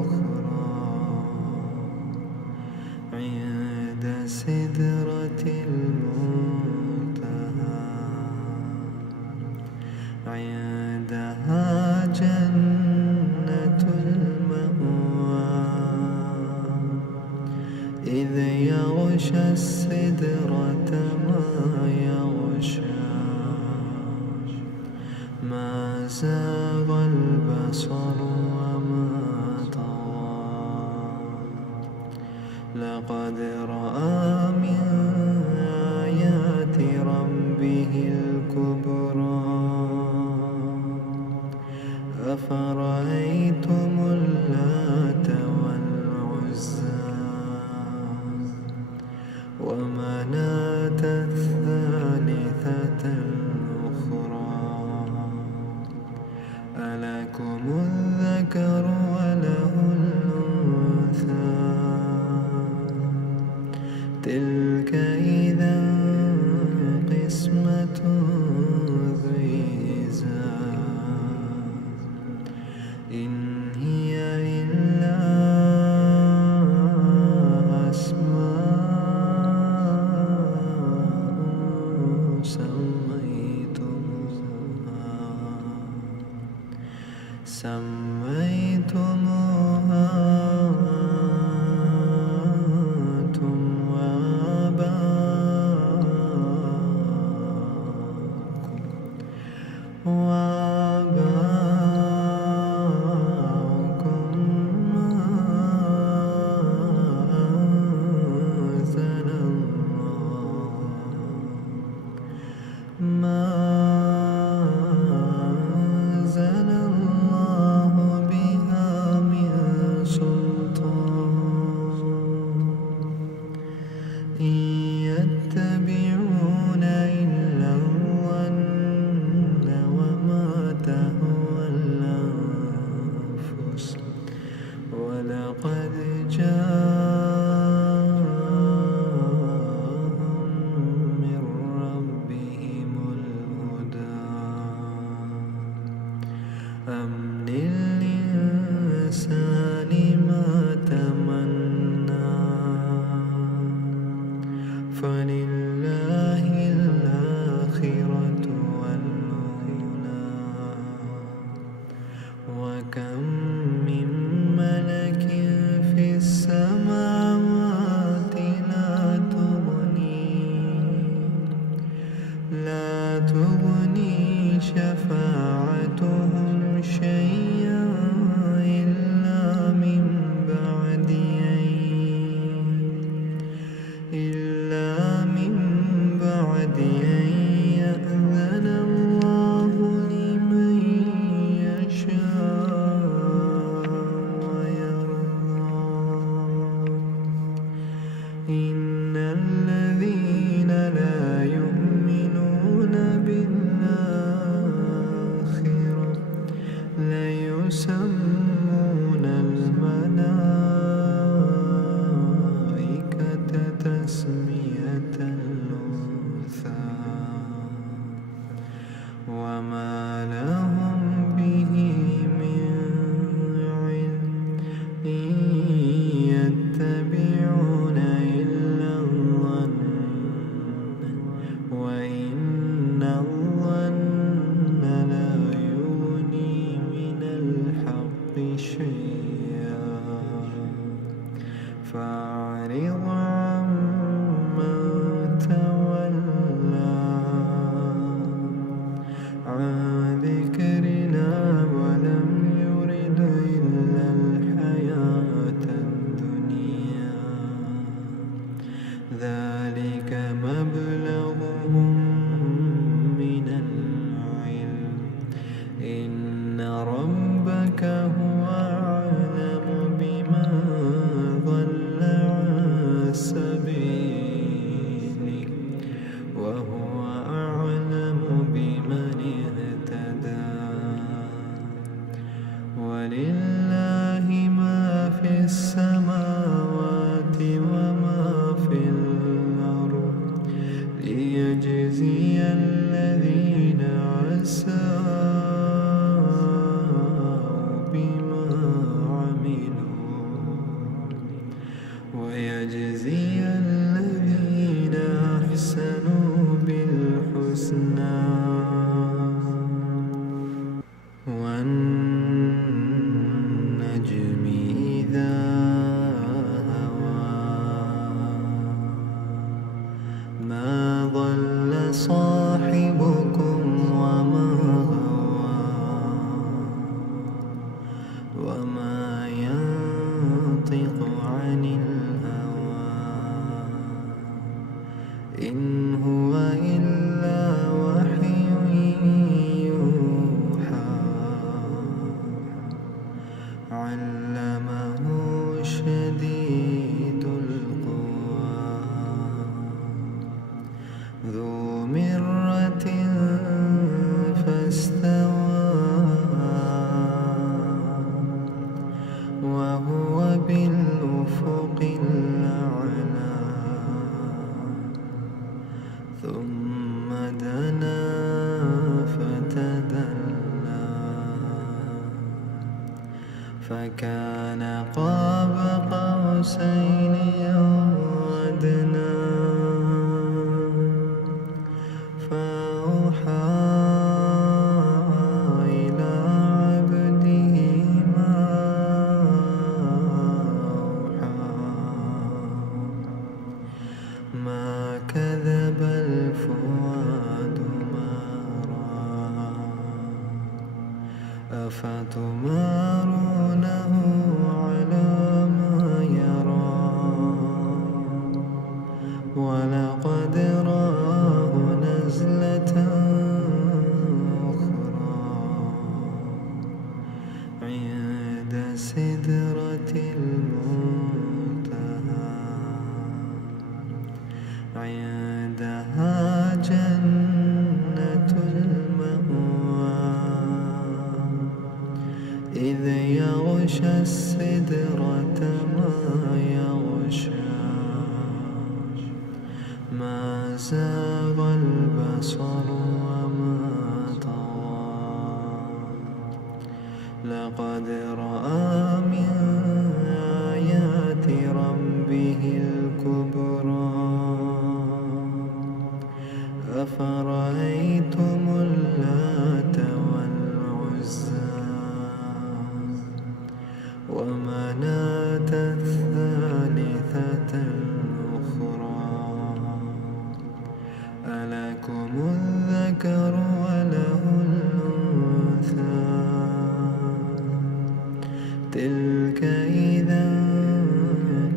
أخرى عند سدرة المنتهى عندها جنة المأوى إذ يغشى السدرة ما يغشى ما زاغ البصر وما طغى لقد رأى من آيات ربه الكبرى أفرأيتم اللات والعزى ومناة الثالثة الأخرى ألكم الذكر وله الأنثى تلك إذا قسمة ضيزى إن هي إلا أسماء سميتموها أنتم وآباؤكم ما أنزل الله بها من أم للإنسان ما تمنى فلله الآخرة والأولى وكم من ملك في السماوات لا تغني شفاعتهم شيئا إلا من بعد أن يأذن الله لمن يشاء ويرضى إن الذين لا يؤمنون بالآخرة ليسمون الملائكة تسمية الأنثى وما لهم به من علم إن يتبعون إلا الظن وإن الظن لا يغني من الحق شيئا فأعرض عمن تولى عن ذكرنا ولم يرد إلا الحياة الدنيا ذلك مبلغهم من العلم إن ربك هو أعلم بمن ضل عن سبيله وهو أعلم بمن اهتدى ولله ما في السماوات وما في الأرض ليجزي الذين أساءوا بما عملوا ويجزي الذين أحسنوا بالحسنى والنجم إذا هوى ما ضل صاحبكم وما غوى وما ينطق عن الهوى إن هو إلا وحي يوحى علمه شديد القوى ذو مرة فاستوى وهو بالأفق الأعلى ثم دنا فتدلى فكان قاب قوسين أو أدنى فأوحى إلى عبده ما أوحى ما كذب الفؤاد ما رأى أفتمارونه على ما يرى ولقد رآه نزلة أخرى عند سدرة المنتهى عندها جنة المأوى إذ يغشى السدرة ما يغشى ما زاغ البصر وما طغى لقد رأى من آيات ربه الكبرى أفرأيتم اللات والعزى ومناة الثالثة الأخرى ألكم الذكر وله الأنثى تلك إذا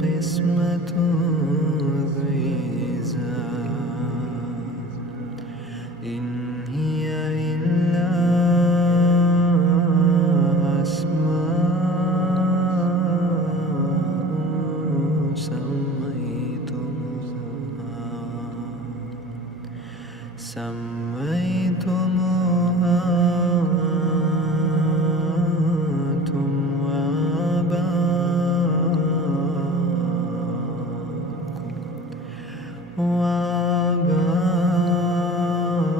قسمة ضيزى إن هي إلا أسماء سميتموها أنتم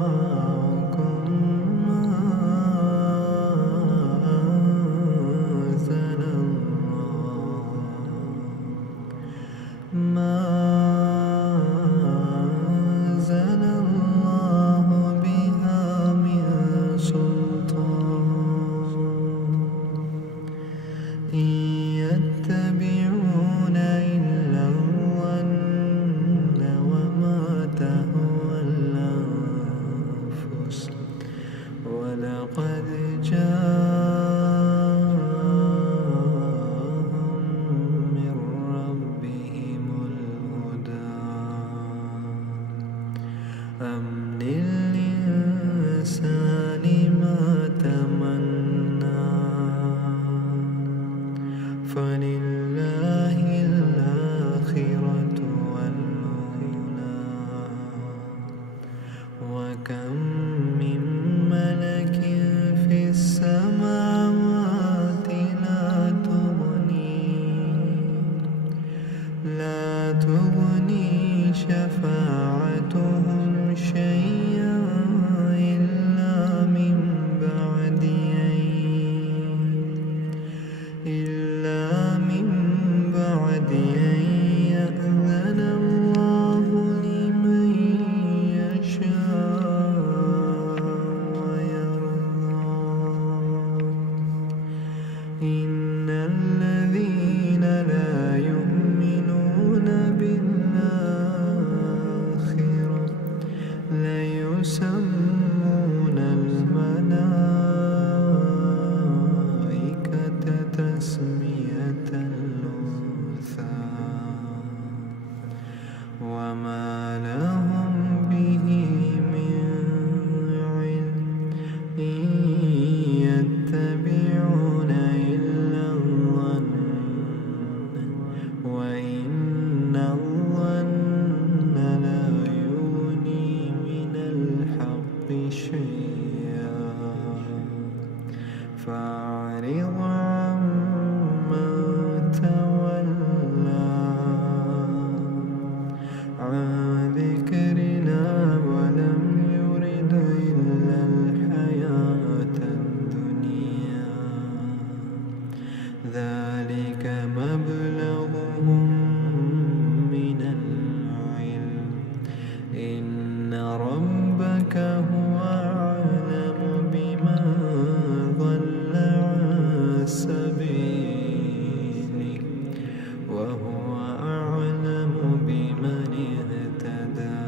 وآباؤكم ما أنزل الله بها من سلطان إن يتبعون إلا الظن وما تهوى الأنفس ولقد جاءهم من ربهم الهدى أم للإنسان ما تمنى فلله الآخرة والأولى وكم من ملك في السماوات لا تغني شفاعتهم شيئا إلا من بعد أن يأذن الله لمن يشاء ويرضى إن الذين لا يؤمنون بالآخرة ليسمون الملائكة تسمية الأنثى وما لهم به من علم إن يتبعون إلا الظن وإن الظن لا يغني من الحق شيئا فأعرض عمن تولى عن ذكرنا ولم يرد إلا الحياة الدنيا ذلك مبلغهم من العلم إن ربك هو أعلم بمن ضل عن سبيله وهو أعلم بمن اهتدى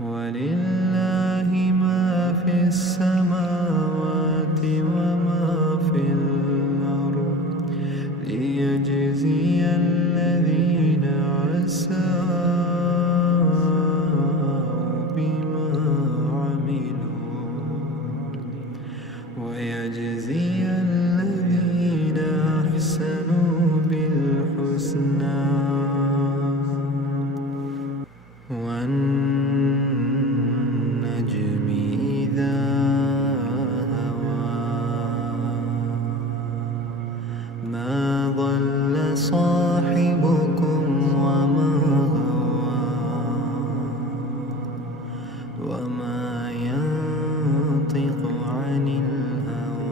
ولله ما في السماوات وما في الأرض ليجزي الذين أساءوا بما عملوا ويجزي الذين أحسنوا بالحسنى والنجم إذا هوى ما ضل صاحبكم وما غوى وما ينطق عن الهوى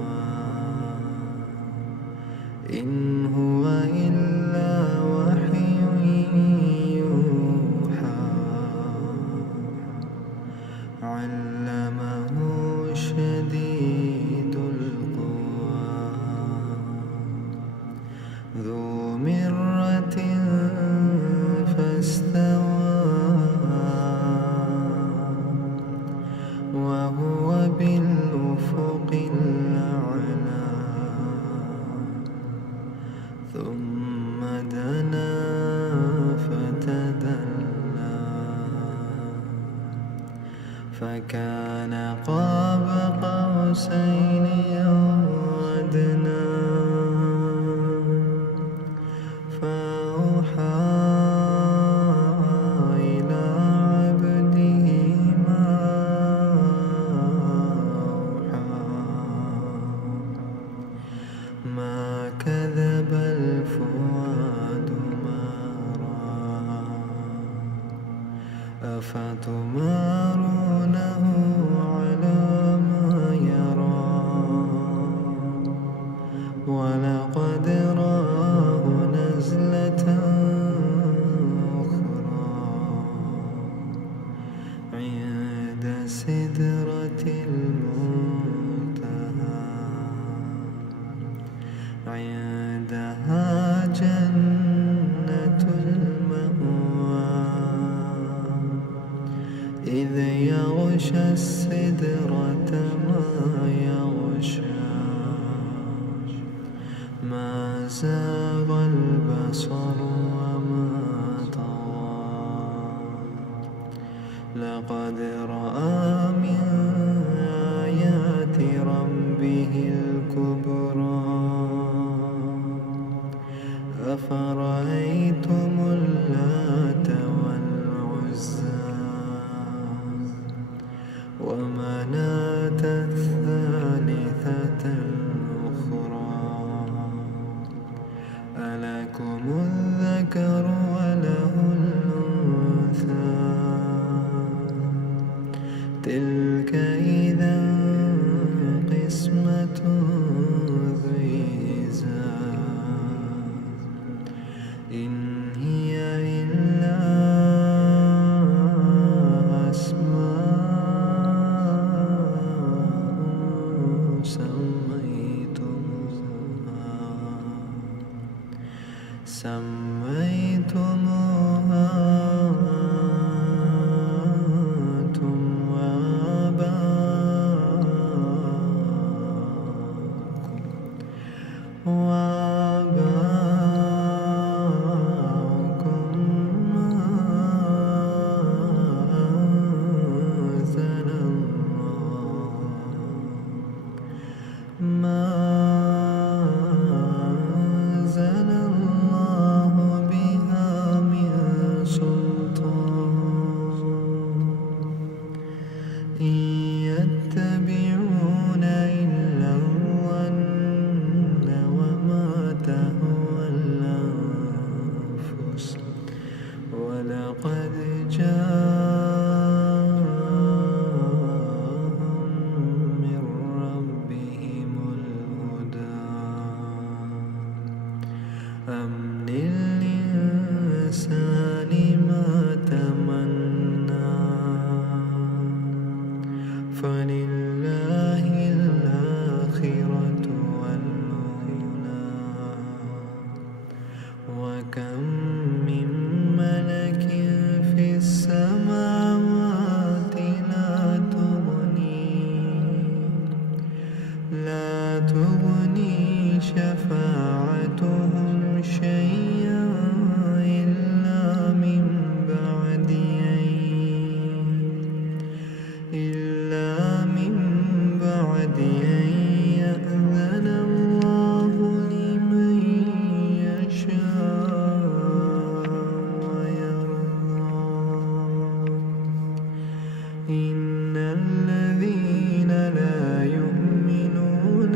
أفتمارونه على ما يرى ولقد رآه نزلة أخرى عند سدرة المنتهى عندها جنة المأوى إذ يغشى السدرة ما يغشى ما زاغ البصر وما طغى لقد رأى من آيات ربه الكبرى أفرأيتم اللات والعزى ومناة الثالثة الأخرى ألكم الذكر وله الأنثى تلك إذا قسمة ضيزى إن هي إلا أسماء سميتموها أنتم وآباؤكم ما أنزل الله بها من سلطان إن يتبعون إلا الظن وما تهوى الأنفس ولقد جاءهم من ربهم الهدى أم للإنسان ما تمنى فلله الآخرة والأولى وكم من ملك في السماوات لا تغني شفاعتهم شيئا إلا من بعد أن يأذن الله لمن يشاء ويرضى إن الذين لا يؤمنون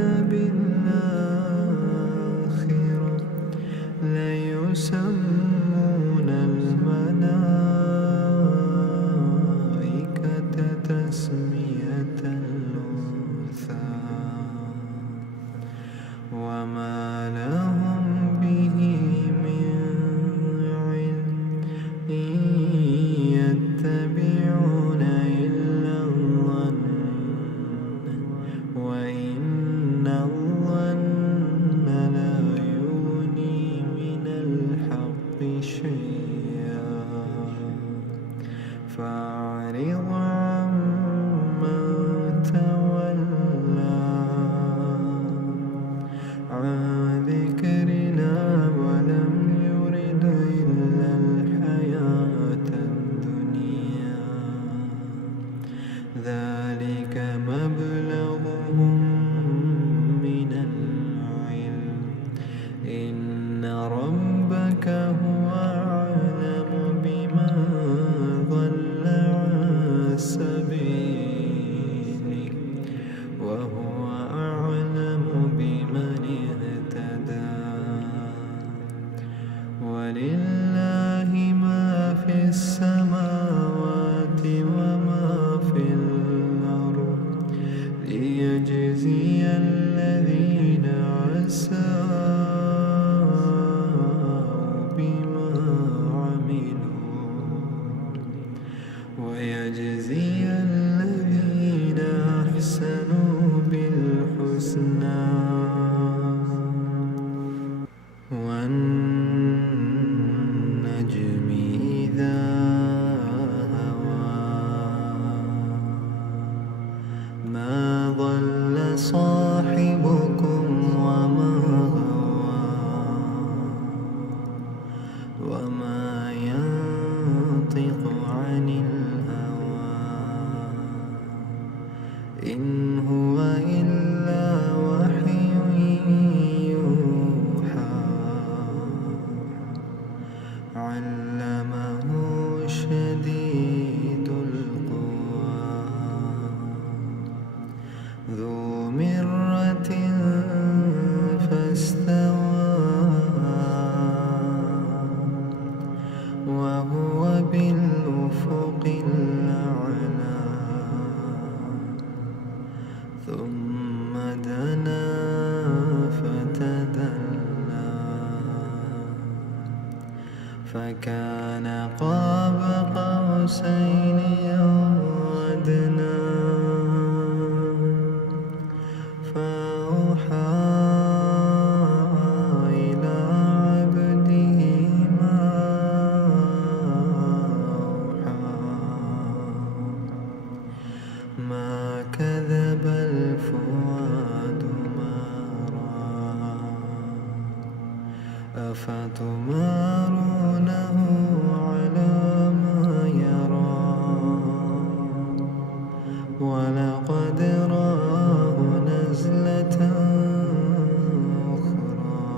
بالآخرة ليسمون الملائكة تسمية الأنثى وما لهم به من علم إن يتبعون إلا الظن وإن الظن لا يغني من الحق شيئا فأعرض عمن تولى عن ذكرنا ولم يرد إلا الحياة الدنيا ذلك مبلغهم من العلم إن ربك هو أعلم بمن ضل عن سبيله وهو أعلم بمن اهتدى ولله ما في السماوات ويجزي الذين أساءوا بما عملوا ويجزي الذين أحسنوا بالحسنى والنجم إذا هوى ما ضل صاحبكم وما غوى وما ينطق عن الهوى إن هو إلا وحي يوحى علمه شديد القوى ذو مرة فاستوى وهو بالأفق الأعلى ثم دنا فتدلى فكان قاب قوسين أو أدنى فأوحى إلى عبده ما أوحى ما كذب الفؤاد ما رأى أفتمارونه على ما يرى ولقد رآه نزلة أخرى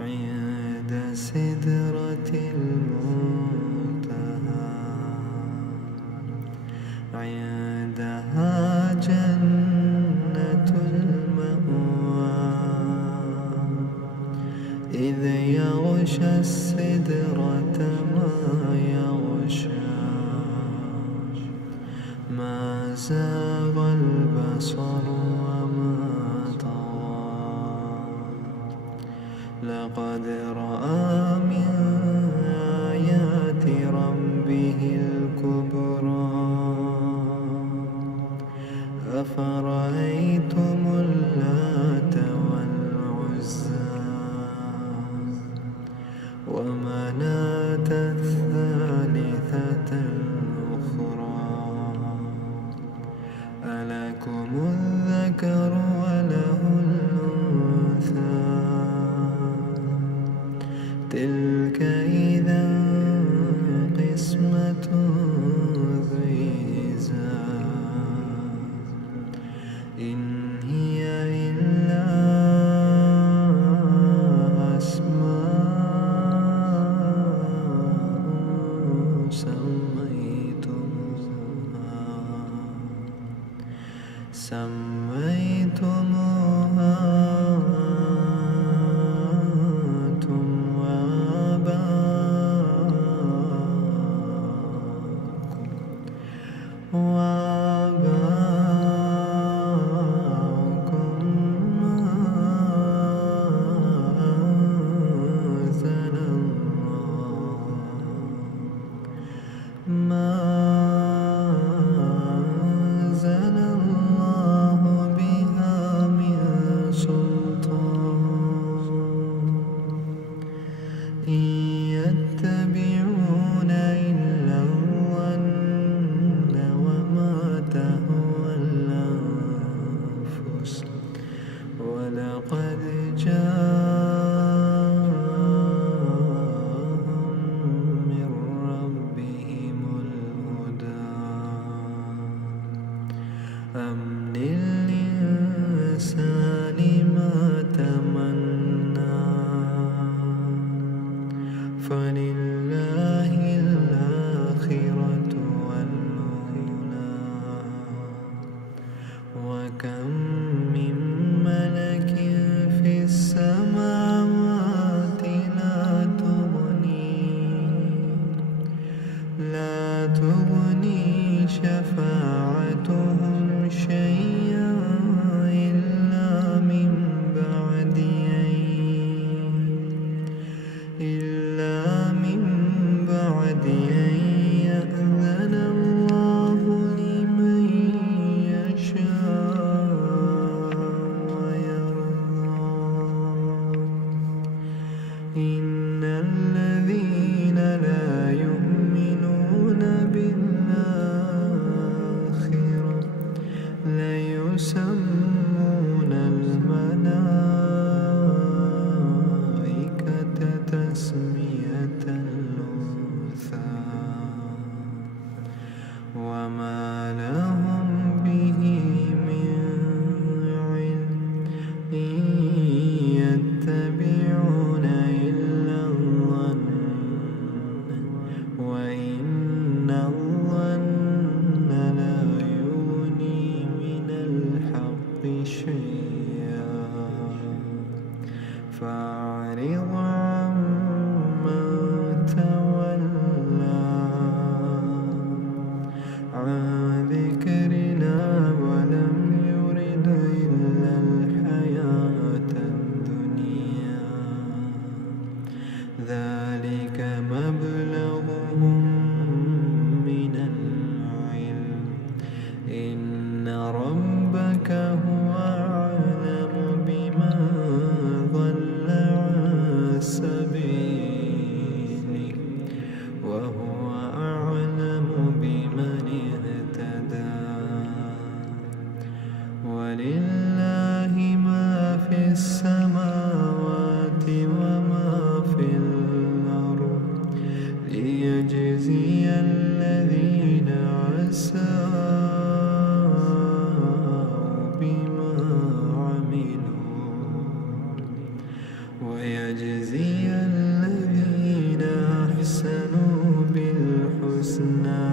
عند سدرة المنتهى عندها جنة المأوى إذ يغشى السدرة ما يغشى ما زاغ البصر وما طغى لقد رأى من آيات ربه الكبرى أفرأيتم اللات والعزى ومناة الثالثة الأخرى ألكم الذكر وله الأنثى تلك إذا قسمة ضيزى إن هي إلا أسماء سميتموها أنتم وآباؤكم ما أنزل الله بها من سلطان إن يتبعون إلا الظن وما تهوى الأنفس ولقد جاءهم من ربهم الهدى أم للإنسان ما تمنى فلله الآخرة والأولى وكم من ملك في السماوات لا تغني شفاعتهم شيئا ويسمون الملائكة تسمية الأنثى وما لهم به من علم إن يتبعون إلا الظن وإن الظن لا يغني من الحق شيئا فأعرض عمن تولى عن ذكرنا ولم يرد إلا الحياة الدنيا ذلك مبلغهم من العلم إن ربك هو أعلم بمن ضل عن سبيله وهو أعلم بمن اهتدى ولله ما في السماوات وما في الأرض ليجزي الذين أساءوا بما عملوا ويجزي الذين أحسنوا بالحسنى